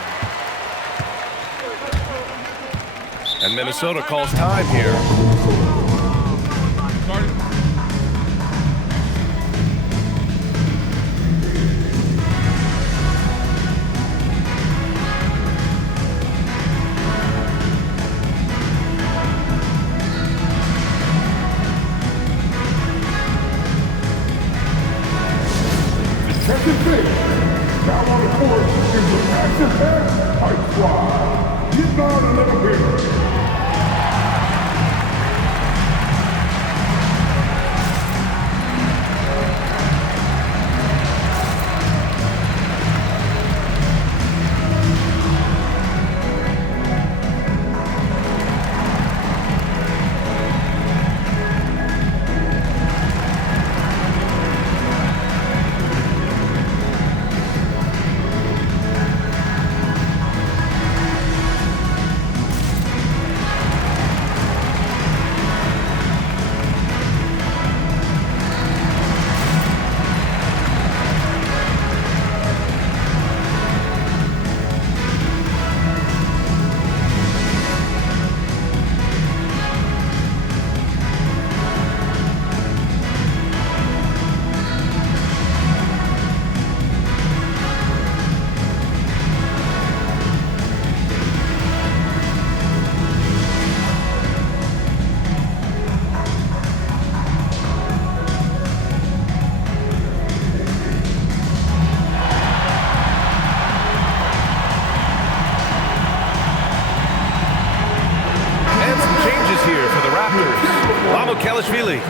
And Minnesota calls time here. Second base. Now on the court is the action pass high squad. Get down and let him hear.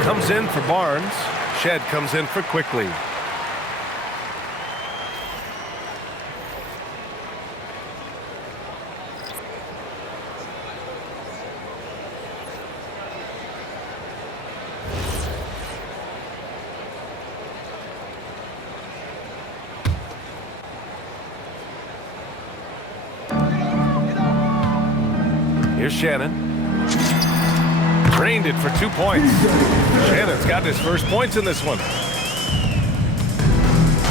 Comes in for Barnes. Shed comes in for Quickly. Here's Shannon. Drained it for 2 points. Shannon's got his first points in this one.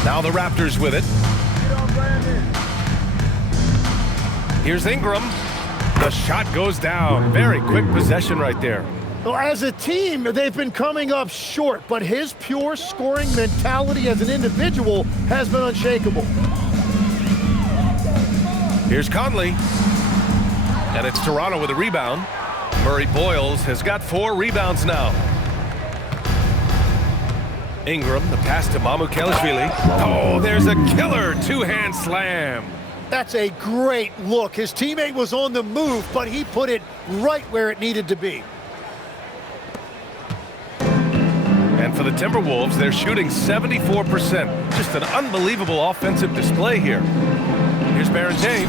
Now the Raptors with it. Here's Ingram. The shot goes down. Very quick possession right there. Well, as a team, they've been coming up short, but his pure scoring mentality as an individual has been unshakable. Here's Conley. And it's Toronto with a rebound. Murray Boyles has got 4 rebounds now. Ingram, the pass to Mamukelashvili. Oh, there's a killer 2-hand slam. That's a great look. His teammate was on the move, but he put it right where it needed to be. And for the Timberwolves, they're shooting 74%. Just an unbelievable offensive display here. Here's Barrentine.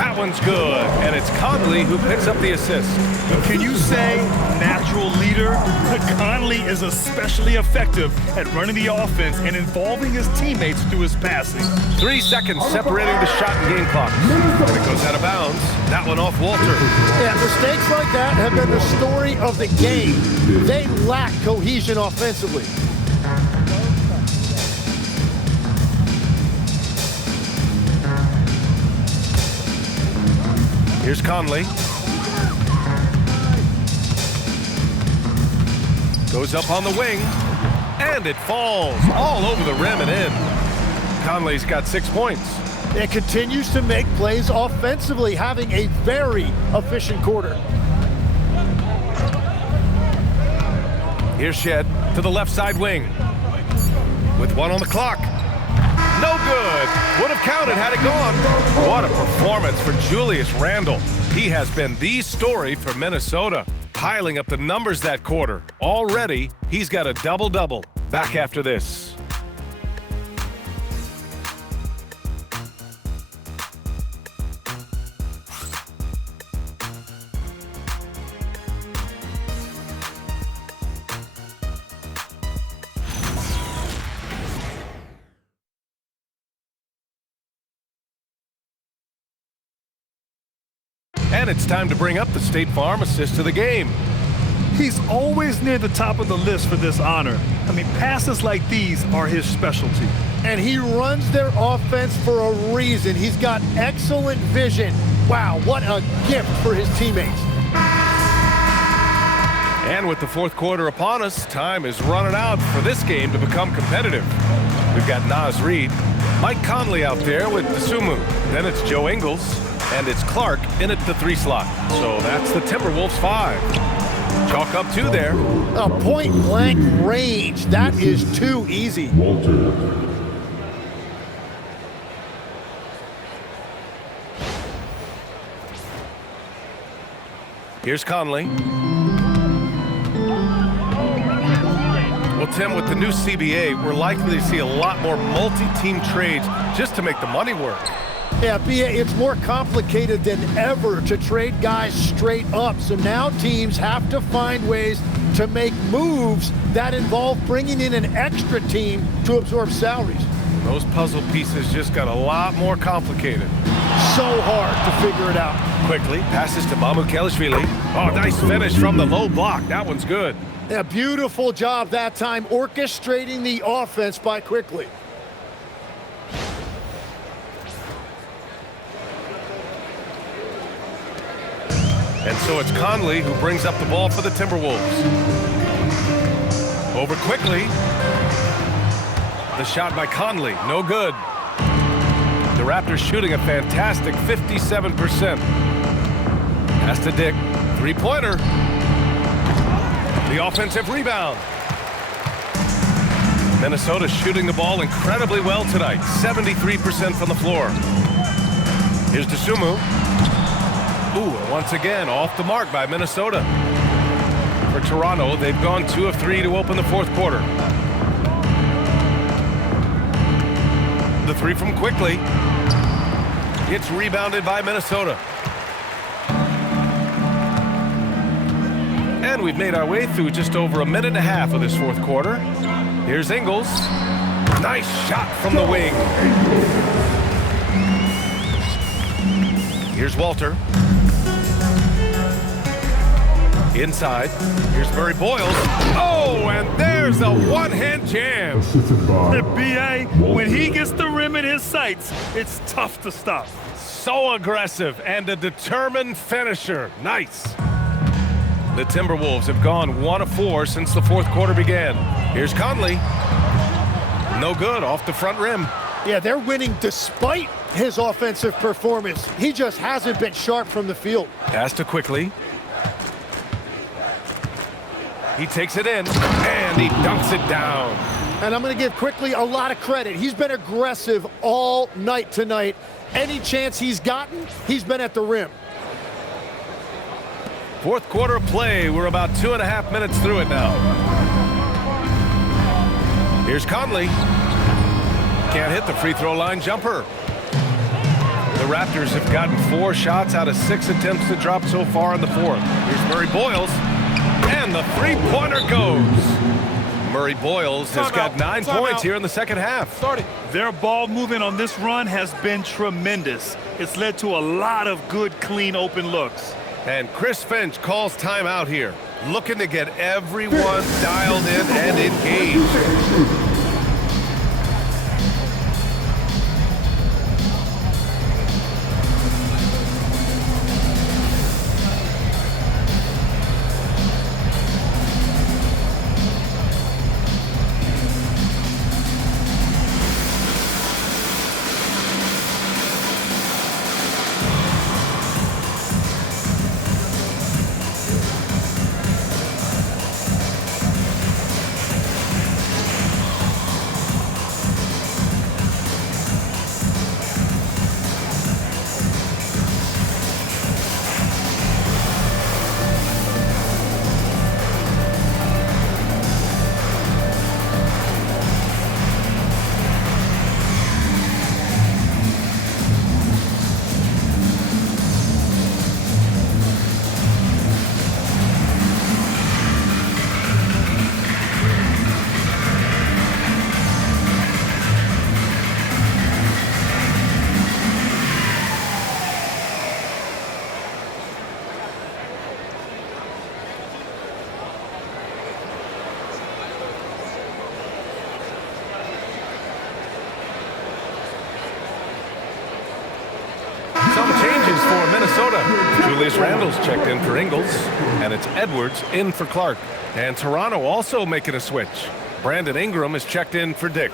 That one's good, and it's Conley who picks up the assist. Can you say natural leader? Conley is especially effective at running the offense and involving his teammates through his passing. 3 seconds separating the shot and game clock. And it goes out of bounds. That one off Walter. Yeah, mistakes like that have been the story of the game. They lack cohesion offensively. Here's Conley. Goes up on the wing, and it falls all over the rim and in. Conley's got 6 points. It continues to make plays offensively, having a very efficient quarter. Here's Shed to the left side wing. With 1 on the clock. No good. Would have counted had it gone. What a performance for Julius Randle. He has been the story for Minnesota, piling up the numbers that quarter. Already, he's got a double-double. Back after this. And it's time to bring up the State Farm assist to the game. He's always near the top of the list for this honor. I mean, passes like these are his specialty. And he runs their offense for a reason. He's got excellent vision. Wow, what a gift for his teammates. And with the fourth quarter upon us, time is running out for this game to become competitive. We've got Naz Reid, Mike Conley out there with Dosunmu. Then it's Joe Ingles, and it's Clark in at the 3 slot. So that's the Timberwolves 5. Chalk up 2 there. A point-blank range. That is too easy. Walter. Here's Conley. Well, Tim, with the new CBA, we're likely to see a lot more multi-team trades just to make the money work. Yeah, BA, it's more complicated than ever to trade guys straight up. So now teams have to find ways to make moves that involve bringing in an extra team to absorb salaries. Those puzzle pieces just got a lot more complicated. So hard to figure it out. Quickly, passes to Mamukelashvili. Oh, nice finish from the low block. That one's good. Yeah, beautiful job that time orchestrating the offense by Quickly. And so it's Conley who brings up the ball for the Timberwolves. Over Quickly. The shot by Conley, no good. The Raptors shooting a fantastic 57%. Pass to Dick, 3-pointer. The offensive rebound. Minnesota shooting the ball incredibly well tonight, 73% from the floor. Here's Dosunmu. Ooh, once again, off the mark by Minnesota. For Toronto, they've gone 2 of 3 to open the fourth quarter. The 3 from Quickly. It's rebounded by Minnesota. And we've made our way through just over a minute and a half of this fourth quarter. Here's Ingles. Nice shot from the wing. Here's Walter. Inside. Here's Murray Boyles. Oh, and there's a one-hand jam. The BA, when he gets the rim in his sights, it's tough to stop. So aggressive and a determined finisher. Nice. The Timberwolves have gone 1 of 4 since the fourth quarter began. Here's Conley. No good, off the front rim. Yeah, they're winning despite his offensive performance. He just hasn't been sharp from the field. Pass to Quickly. He takes it in, and he dunks it down. And I'm going to give Quickly a lot of credit. He's been aggressive all night tonight. Any chance he's gotten, he's been at the rim. Fourth quarter of play. We're about 2.5 minutes through it now. Here's Conley. Can't hit the free throw line jumper. The Raptors have gotten 4 shots out of 6 attempts to drop so far in the fourth. Here's Murray Boyles, and the three-pointer goes. Murray Boyles has got 9 points here in the second half. Their ball movement on this run has been tremendous. It's led to a lot of good, clean, open looks. And Chris Finch calls timeout here, looking to get everyone dialed in and engaged. Some changes for Minnesota. Julius Randle's checked in for Ingles, and it's Edwards in for Clark. And Toronto also making a switch. Brandon Ingram is checked in for Dick.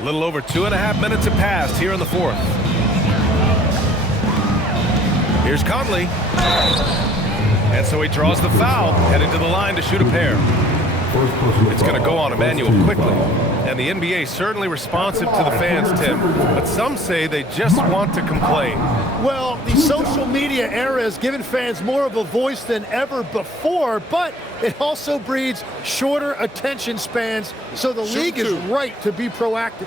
A little over 2.5 minutes have passed here in the fourth. Here's Conley. And so he draws the foul, heading to the line to shoot a pair. It's going to go on Emmanuel quickly. And the NBA certainly responsive to the fans, Tim. But some say they just want to complain. Well, the social media era has given fans more of a voice than ever before, but it also breeds shorter attention spans, so the league is right to be proactive.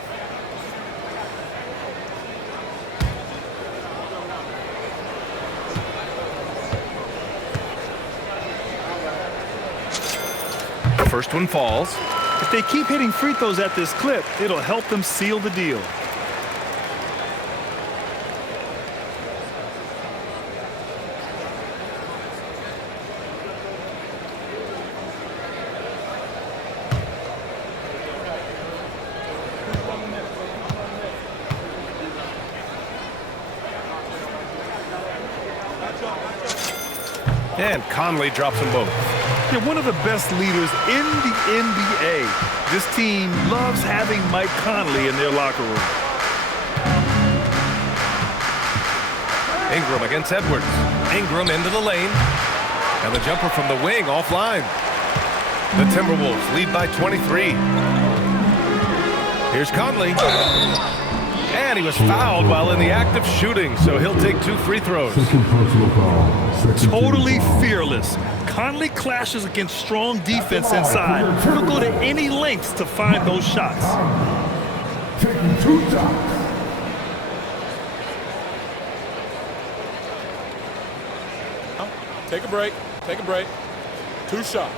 First one falls. If they keep hitting free throws at this clip, it'll help them seal the deal. And Conley drops them both. You're one of the best leaders in the NBA. This team loves having Mike Conley in their locker room. Ingram against Edwards. Ingram into the lane. And the jumper from the wing offline. The Timberwolves lead by 23. Here's Conley. And he was fouled while in the act of shooting, so he'll take 2 free throws. Totally fearless. Conley clashes against strong defense inside. He'll go to any lengths to find those shots. Taking 2 shots. Take a break. Take a break. 2 shots.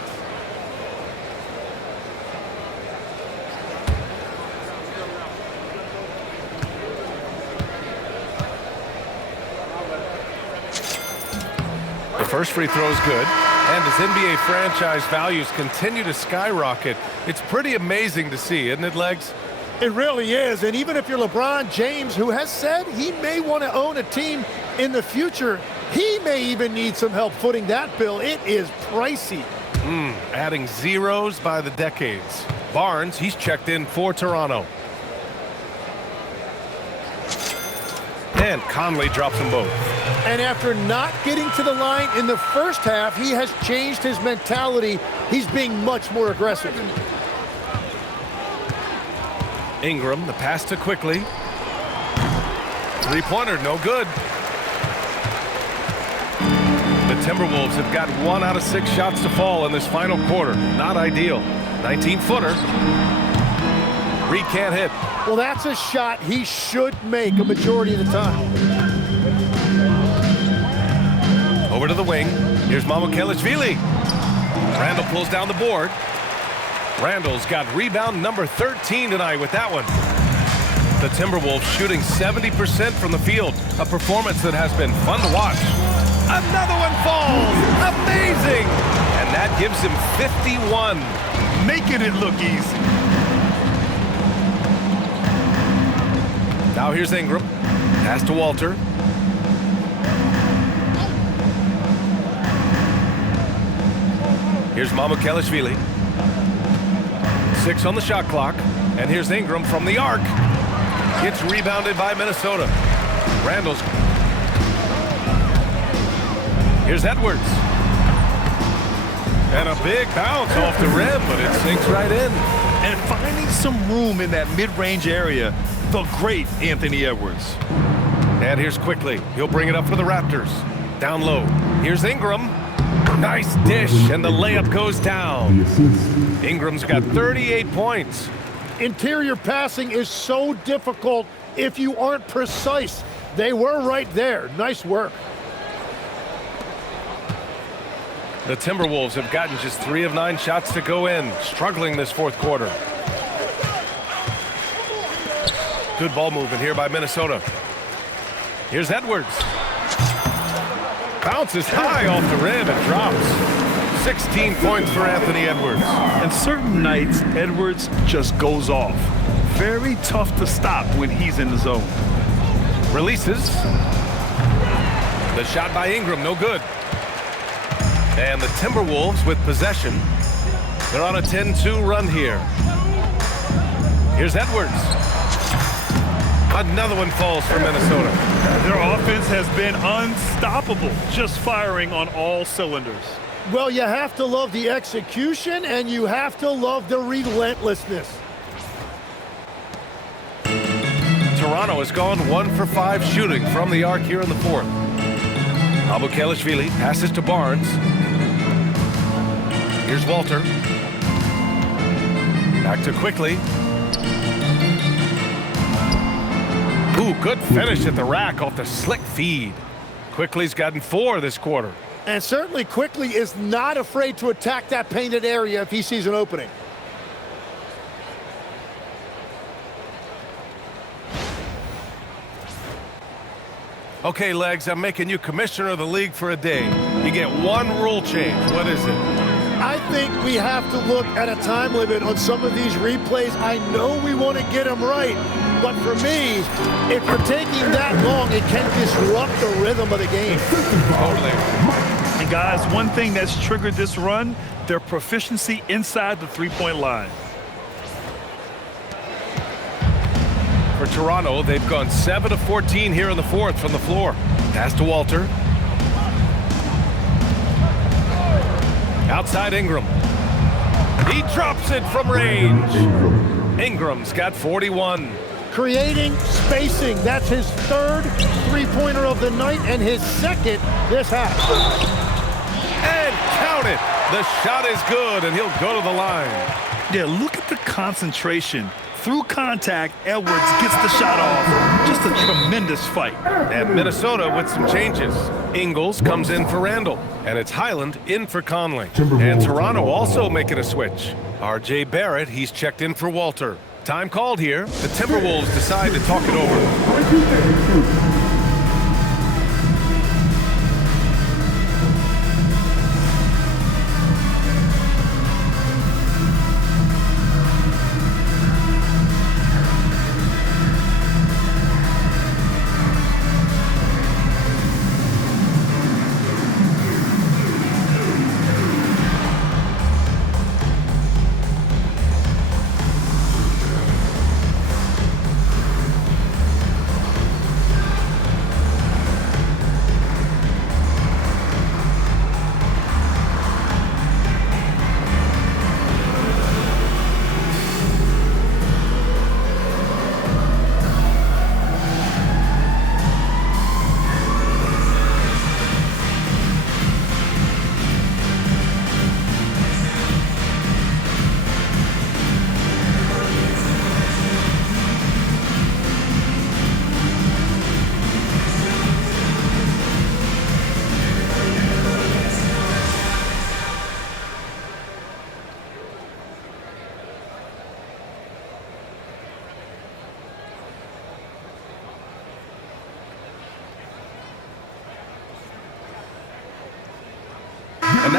The first free throw is good. And as NBA franchise values continue to skyrocket, it's pretty amazing to see, isn't it, Legs? It really is. And even if you're LeBron James, who has said he may want to own a team in the future, he may even need some help footing that bill. It is pricey. Adding zeros by the decades. Barnes, he's checked in for Toronto. And Conley drops them both. And after not getting to the line in the first half, he has changed his mentality. He's being much more aggressive. Ingram, the pass to Quickly. Three-pointer, no good. Timberwolves have got 1 out of 6 shots to fall in this final quarter. Not ideal. 19-footer. Reed can't hit. Well, that's a shot he should make a majority of the time. Over to the wing. Here's Mamukelashvili. Randle pulls down the board. Randle's got rebound number 13 tonight with that one. The Timberwolves shooting 70% from the field. A performance that has been fun to watch. Another one falls. Amazing. And that gives him 51. Making it look easy. Now here's Ingram. Pass to Walter. Here's Mamukelashvili. 6 on the shot clock. And here's Ingram from the arc. Gets rebounded by Minnesota. Randle's. Here's Edwards. And a big bounce off the rim, but it sinks right in. And finding some room in that mid-range area, the great Anthony Edwards. And here's Quickly. He'll bring it up for the Raptors. Down low. Here's Ingram. Nice dish, and the layup goes down. Ingram's got 38 points. Interior passing is so difficult if you aren't precise. They were right there. Nice work. The Timberwolves have gotten just 3 of 9 shots to go in, struggling this fourth quarter. Good ball movement here by Minnesota. Here's Edwards. Bounces high off the rim and drops. 16 points for Anthony Edwards. And certain nights, Edwards just goes off. Very tough to stop when he's in the zone. Releases. The shot by Ingram, no good. And the Timberwolves with possession. They're on a 10-2 run here. Here's Edwards. Another one falls for Minnesota. Their offense has been unstoppable, just firing on all cylinders. Well, you have to love the execution, and you have to love the relentlessness. Toronto has gone 1 for 5 shooting from the arc here in the fourth. Mamukelashvili passes to Barnes. Here's Walter. Back to Quickly. Ooh, good finish at the rack off the slick feed. Quickly's gotten 4 this quarter. And certainly Quickly is not afraid to attack that painted area if he sees an opening. Okay, Legs, I'm making you commissioner of the league for a day. You get 1 rule change. What is it? I think we have to look at a time limit on some of these replays. I know we want to get them right, but for me, if you're taking that long, it can disrupt the rhythm of the game. Totally. And guys, one thing that's triggered this run, their proficiency inside the three-point line. For Toronto, they've gone 7 of 14 here in the fourth from the floor. Pass to Walter. Outside Ingram. He drops it from range. Ingram's got 41. Creating spacing. That's his 3rd three-pointer of the night and his 2nd this half. And count it. The shot is good, and he'll go to the line. Yeah, look at the concentration. Through contact, Edwards gets the shot off. Just a tremendous fight. And Minnesota with some changes. Ingles comes in for Randle, and it's Highland in for Conley. And Toronto also making a switch. R.J. Barrett, he's checked in for Walter. Time called here. The Timberwolves decide to talk it over.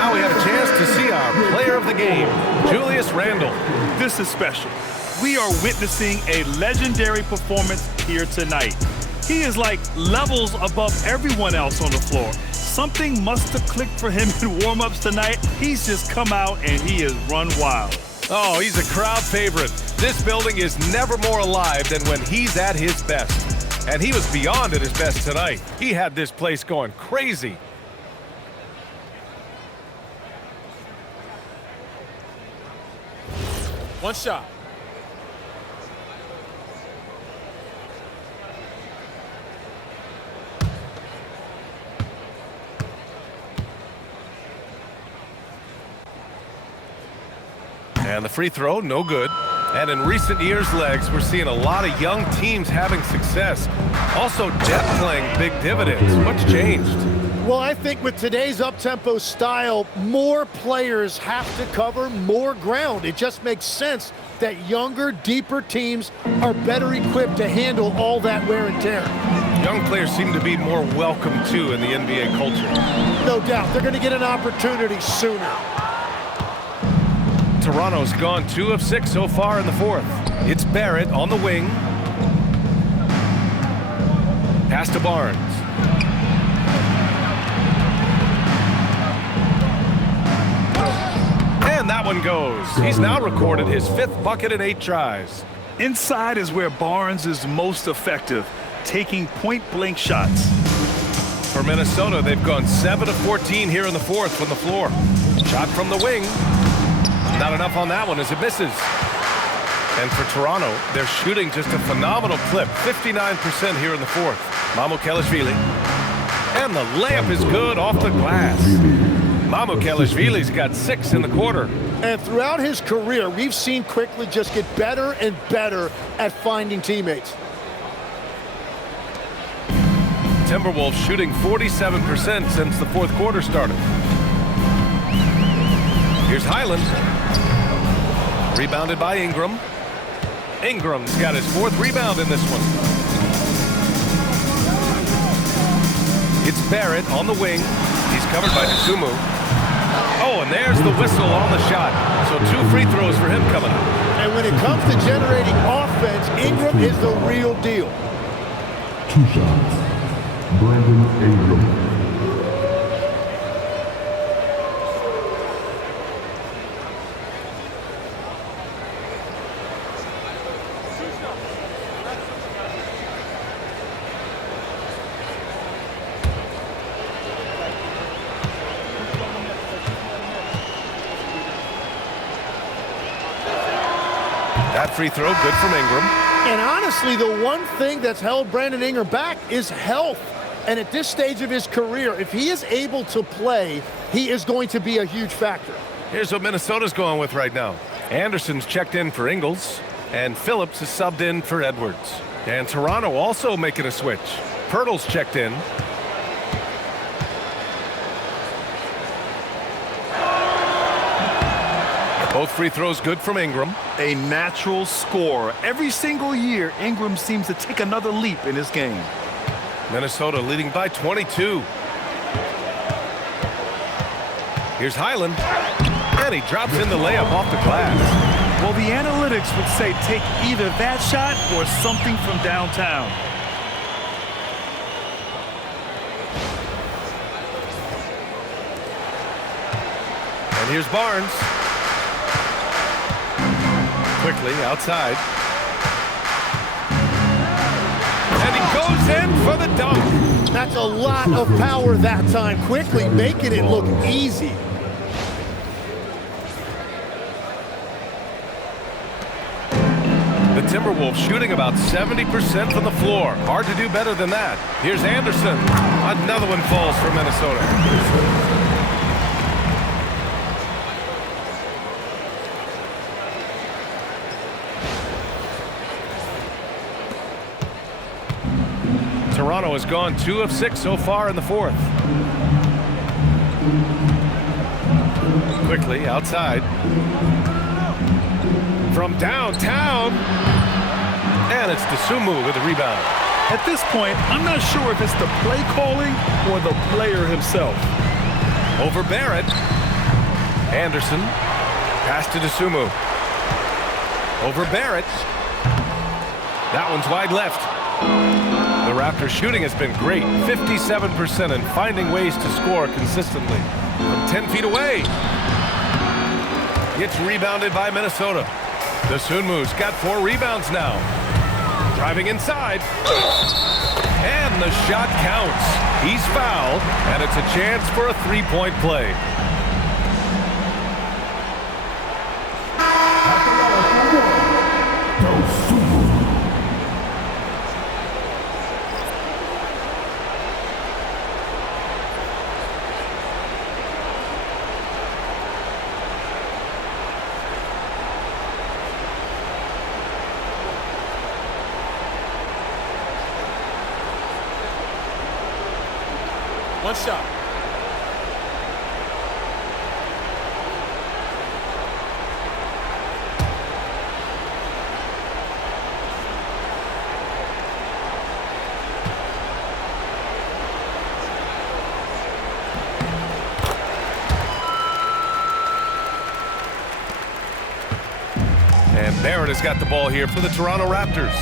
now we have a chance to see our player of the game, Julius Randle. This is special. We are witnessing a legendary performance here tonight. He is like levels above everyone else on the floor. Something must have clicked for him in warm-ups tonight. He's just come out and he has run wild. Oh, he's a crowd favorite. This building is never more alive than when he's at his best. And he was beyond at his best tonight. He had this place going crazy. One shot. And the free throw, no good. And in recent years, Legs, we're seeing a lot of young teams having success. Also, depth playing big dividends. What's changed? Well, I think with today's up-tempo style, more players have to cover more ground. It just makes sense that younger, deeper teams are better equipped to handle all that wear and tear. Young players seem to be more welcome, too, in the NBA culture. No doubt. They're going to get an opportunity sooner. Toronto's gone 2 of 6 so far in the fourth. It's Barrett on the wing. Pass to Barnes. And that one goes. He's now recorded his 5th bucket in 8 tries. Inside is where Barnes is most effective, taking point-blank shots. For Minnesota, they've gone 7 of 14 here in the fourth from the floor. Shot from the wing. Not enough on that one as it misses. And for Toronto, they're shooting just a phenomenal clip, 59% here in the fourth. Mamukelashvili. And the layup is good off the glass. Mamukelashvili's got 6 in the quarter. And throughout his career, we've seen Quickly just get better and better at finding teammates. Timberwolves shooting 47% since the fourth quarter started. Here's Highland. Rebounded by Ingram. Ingram's got his 4th rebound in this one. It's Barrett on the wing. He's covered by Dosunmu. Oh, and there's the whistle on the shot. So 2 free throws for him coming up. And when it comes to generating offense, Ingram is the real deal. 2 shots. Brandon Ingram. That free throw, good from Ingram. And honestly, the one thing that's held Brandon Ingram back is health. And at this stage of his career, if he is able to play, he is going to be a huge factor. Here's what Minnesota's going with right now. Anderson's checked in for Ingles, and Phillips is subbed in for Edwards. And Toronto also making a switch. Pirtle's checked in. Both free throws good from Ingram. A natural scorer. Every single year, Ingram seems to take another leap in his game. Minnesota leading by 22. Here's Highland. And he drops in the layup off the glass. Well, the analytics would say take either that shot or something from downtown. And here's Barnes. Quickly outside. And he goes in for the dunk. That's a lot of power that time. Quickly making it look easy. The Timberwolves shooting about 70% from the floor. Hard to do better than that. Here's Anderson. Another one falls for Minnesota. Toronto has gone 2 of 6 so far in the fourth. Quickly outside. From downtown. And it's Dosunmu with the rebound. At this point, I'm not sure if it's the play calling or the player himself. Over Barrett. Anderson. Pass to DeSumo. Over Barrett. That one's wide left. The Raptors shooting has been great. 57% and finding ways to score consistently. From 10 feet away. Gets rebounded by Minnesota. DeSumo's got 4 rebounds now. Driving inside. And the shot counts. He's fouled, and it's a chance for a 3-point play. One shot. And Barrett has got the ball here for the Toronto Raptors.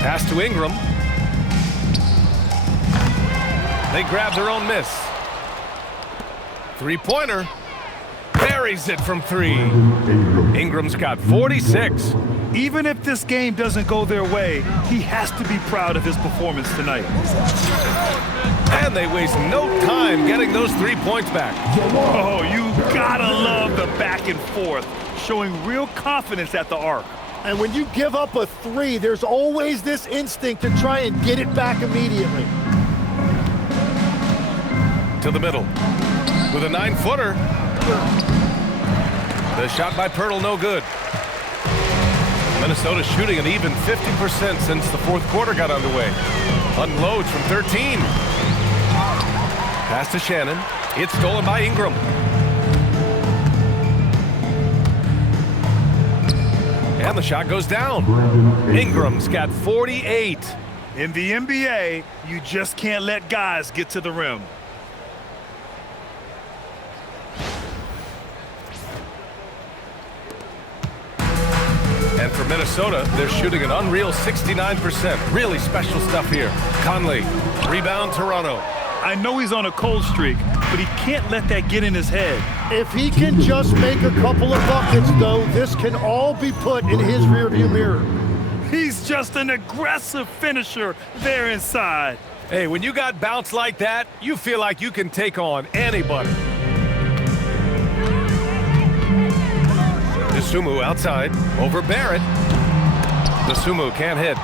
Pass to Ingram. They grab their own miss. 3-pointer. Buries it from 3. Ingram's got 46. Even if this game doesn't go their way, he has to be proud of his performance tonight. And they waste no time getting those 3 points back. Oh, you gotta love the back and forth, showing real confidence at the arc. And when you give up a 3, there's always this instinct to try and get it back immediately. To the middle. With a 9-footer. The shot by Pirtle, no good. Minnesota shooting an even 50% since the 4th quarter got underway. Unloads from 13. Pass to Shannon. It's stolen by Ingram. And the shot goes down. Ingram's got 48. In the NBA, you just can't let guys get to the rim. And for Minnesota, they're shooting an unreal 69%. Really special stuff here. Conley, rebound Toronto. I know he's on a cold streak, but he can't let that get in his head. If he can just make a couple of buckets, though, this can all be put in his rearview mirror. He's just an aggressive finisher there inside. Hey, when you got bounce like that, you feel like you can take on anybody. DeSumo outside, over Barrett. DeSumo can't hit.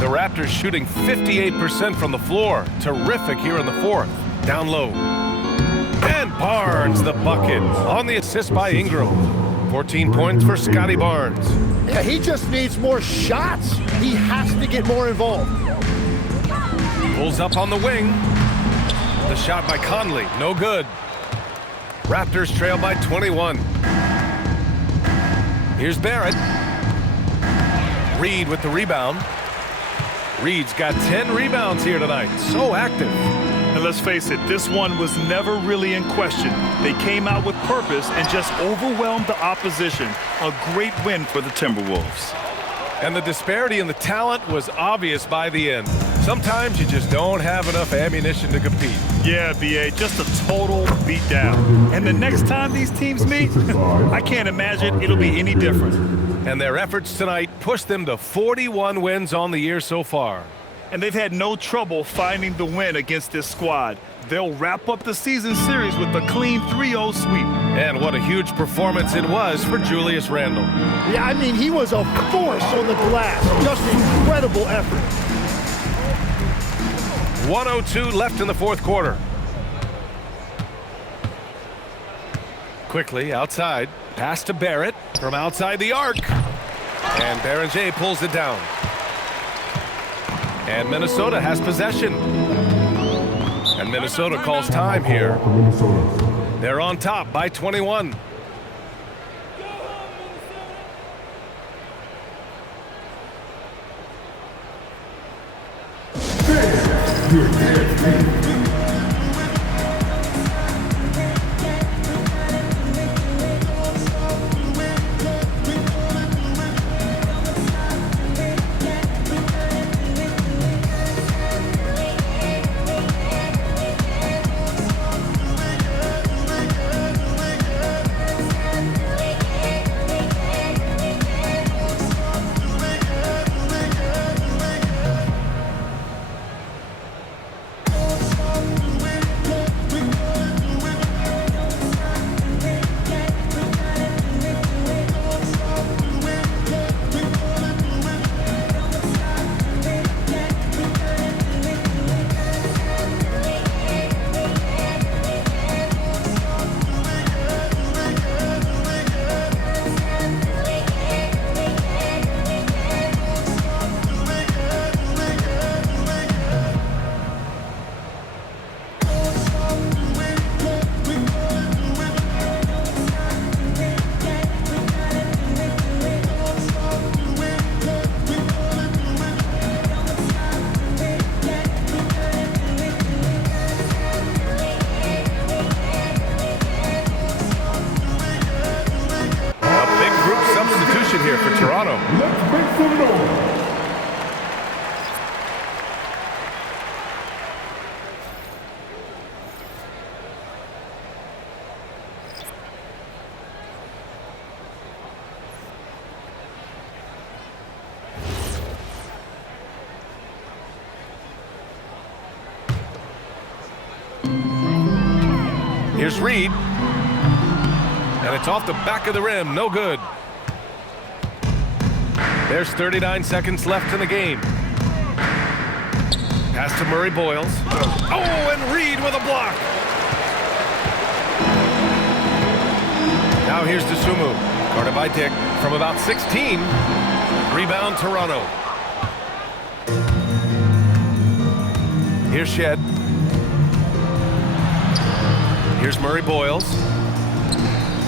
The Raptors shooting 58% from the floor. Terrific here in the 4th. Down low. And Barnes the bucket on the assist by Ingram. 14 points for Scottie Barnes. Yeah, he just needs more shots. He has to get more involved. Pulls up on the wing. The shot by Conley, no good. Raptors trail by 21. Here's Barrett. Reed with the rebound. Reed's got 10 rebounds here tonight. So active. And let's face it, this one was never really in question. They came out with purpose and just overwhelmed the opposition. A great win for the Timberwolves. And the disparity in the talent was obvious by the end. Sometimes you just don't have enough ammunition to compete. Yeah, B.A., just a total beatdown. And the next time these teams meet, I can't imagine it'll be any different. And their efforts tonight pushed them to 41 wins on the year so far. And they've had no trouble finding the win against this squad. They'll wrap up the season series with a clean 3-0 sweep. And what a huge performance it was for Julius Randle. Yeah, I mean, he was a force on the glass. Just incredible effort. 1:02 left in the 4th quarter. Quickly outside. Pass to Barrett from outside the arc. And Berenger pulls it down. And Minnesota has possession. And Minnesota calls time here. They're on top by 21. your dance team. Here for Toronto. Let's make some noise. Here's Reed. And it's off the back of the rim. No good. There's 39 seconds left in the game. Pass to Murray Boyles. Oh, and Reed with a block. Now here's DeSumo. Guarded by Dick from about 16. Rebound Toronto. Here's Shed. Here's Murray Boyles.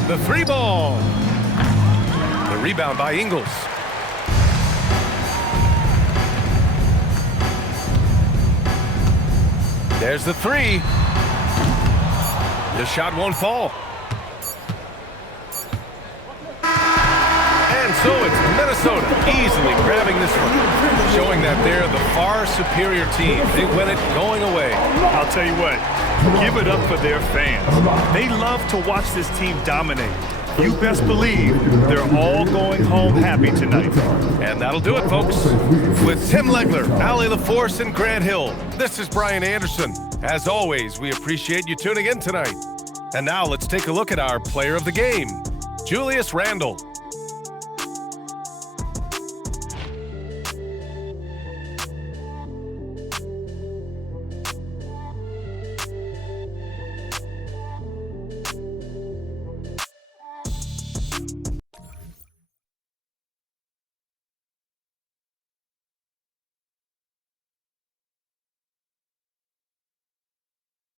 The three ball. The rebound by Ingles. There's the three. The shot won't fall. And so it's Minnesota easily grabbing this one, showing that they're the far superior team. They win it going away. I'll tell you what, give it up for their fans. They love to watch this team dominate. You best believe they're all going home happy tonight. And that'll do it, folks. With Tim Legler, Allie LaForce, and Grant Hill, this is Brian Anderson. As always, we appreciate you tuning in tonight. And now let's take a look at our player of the game, Julius Randle.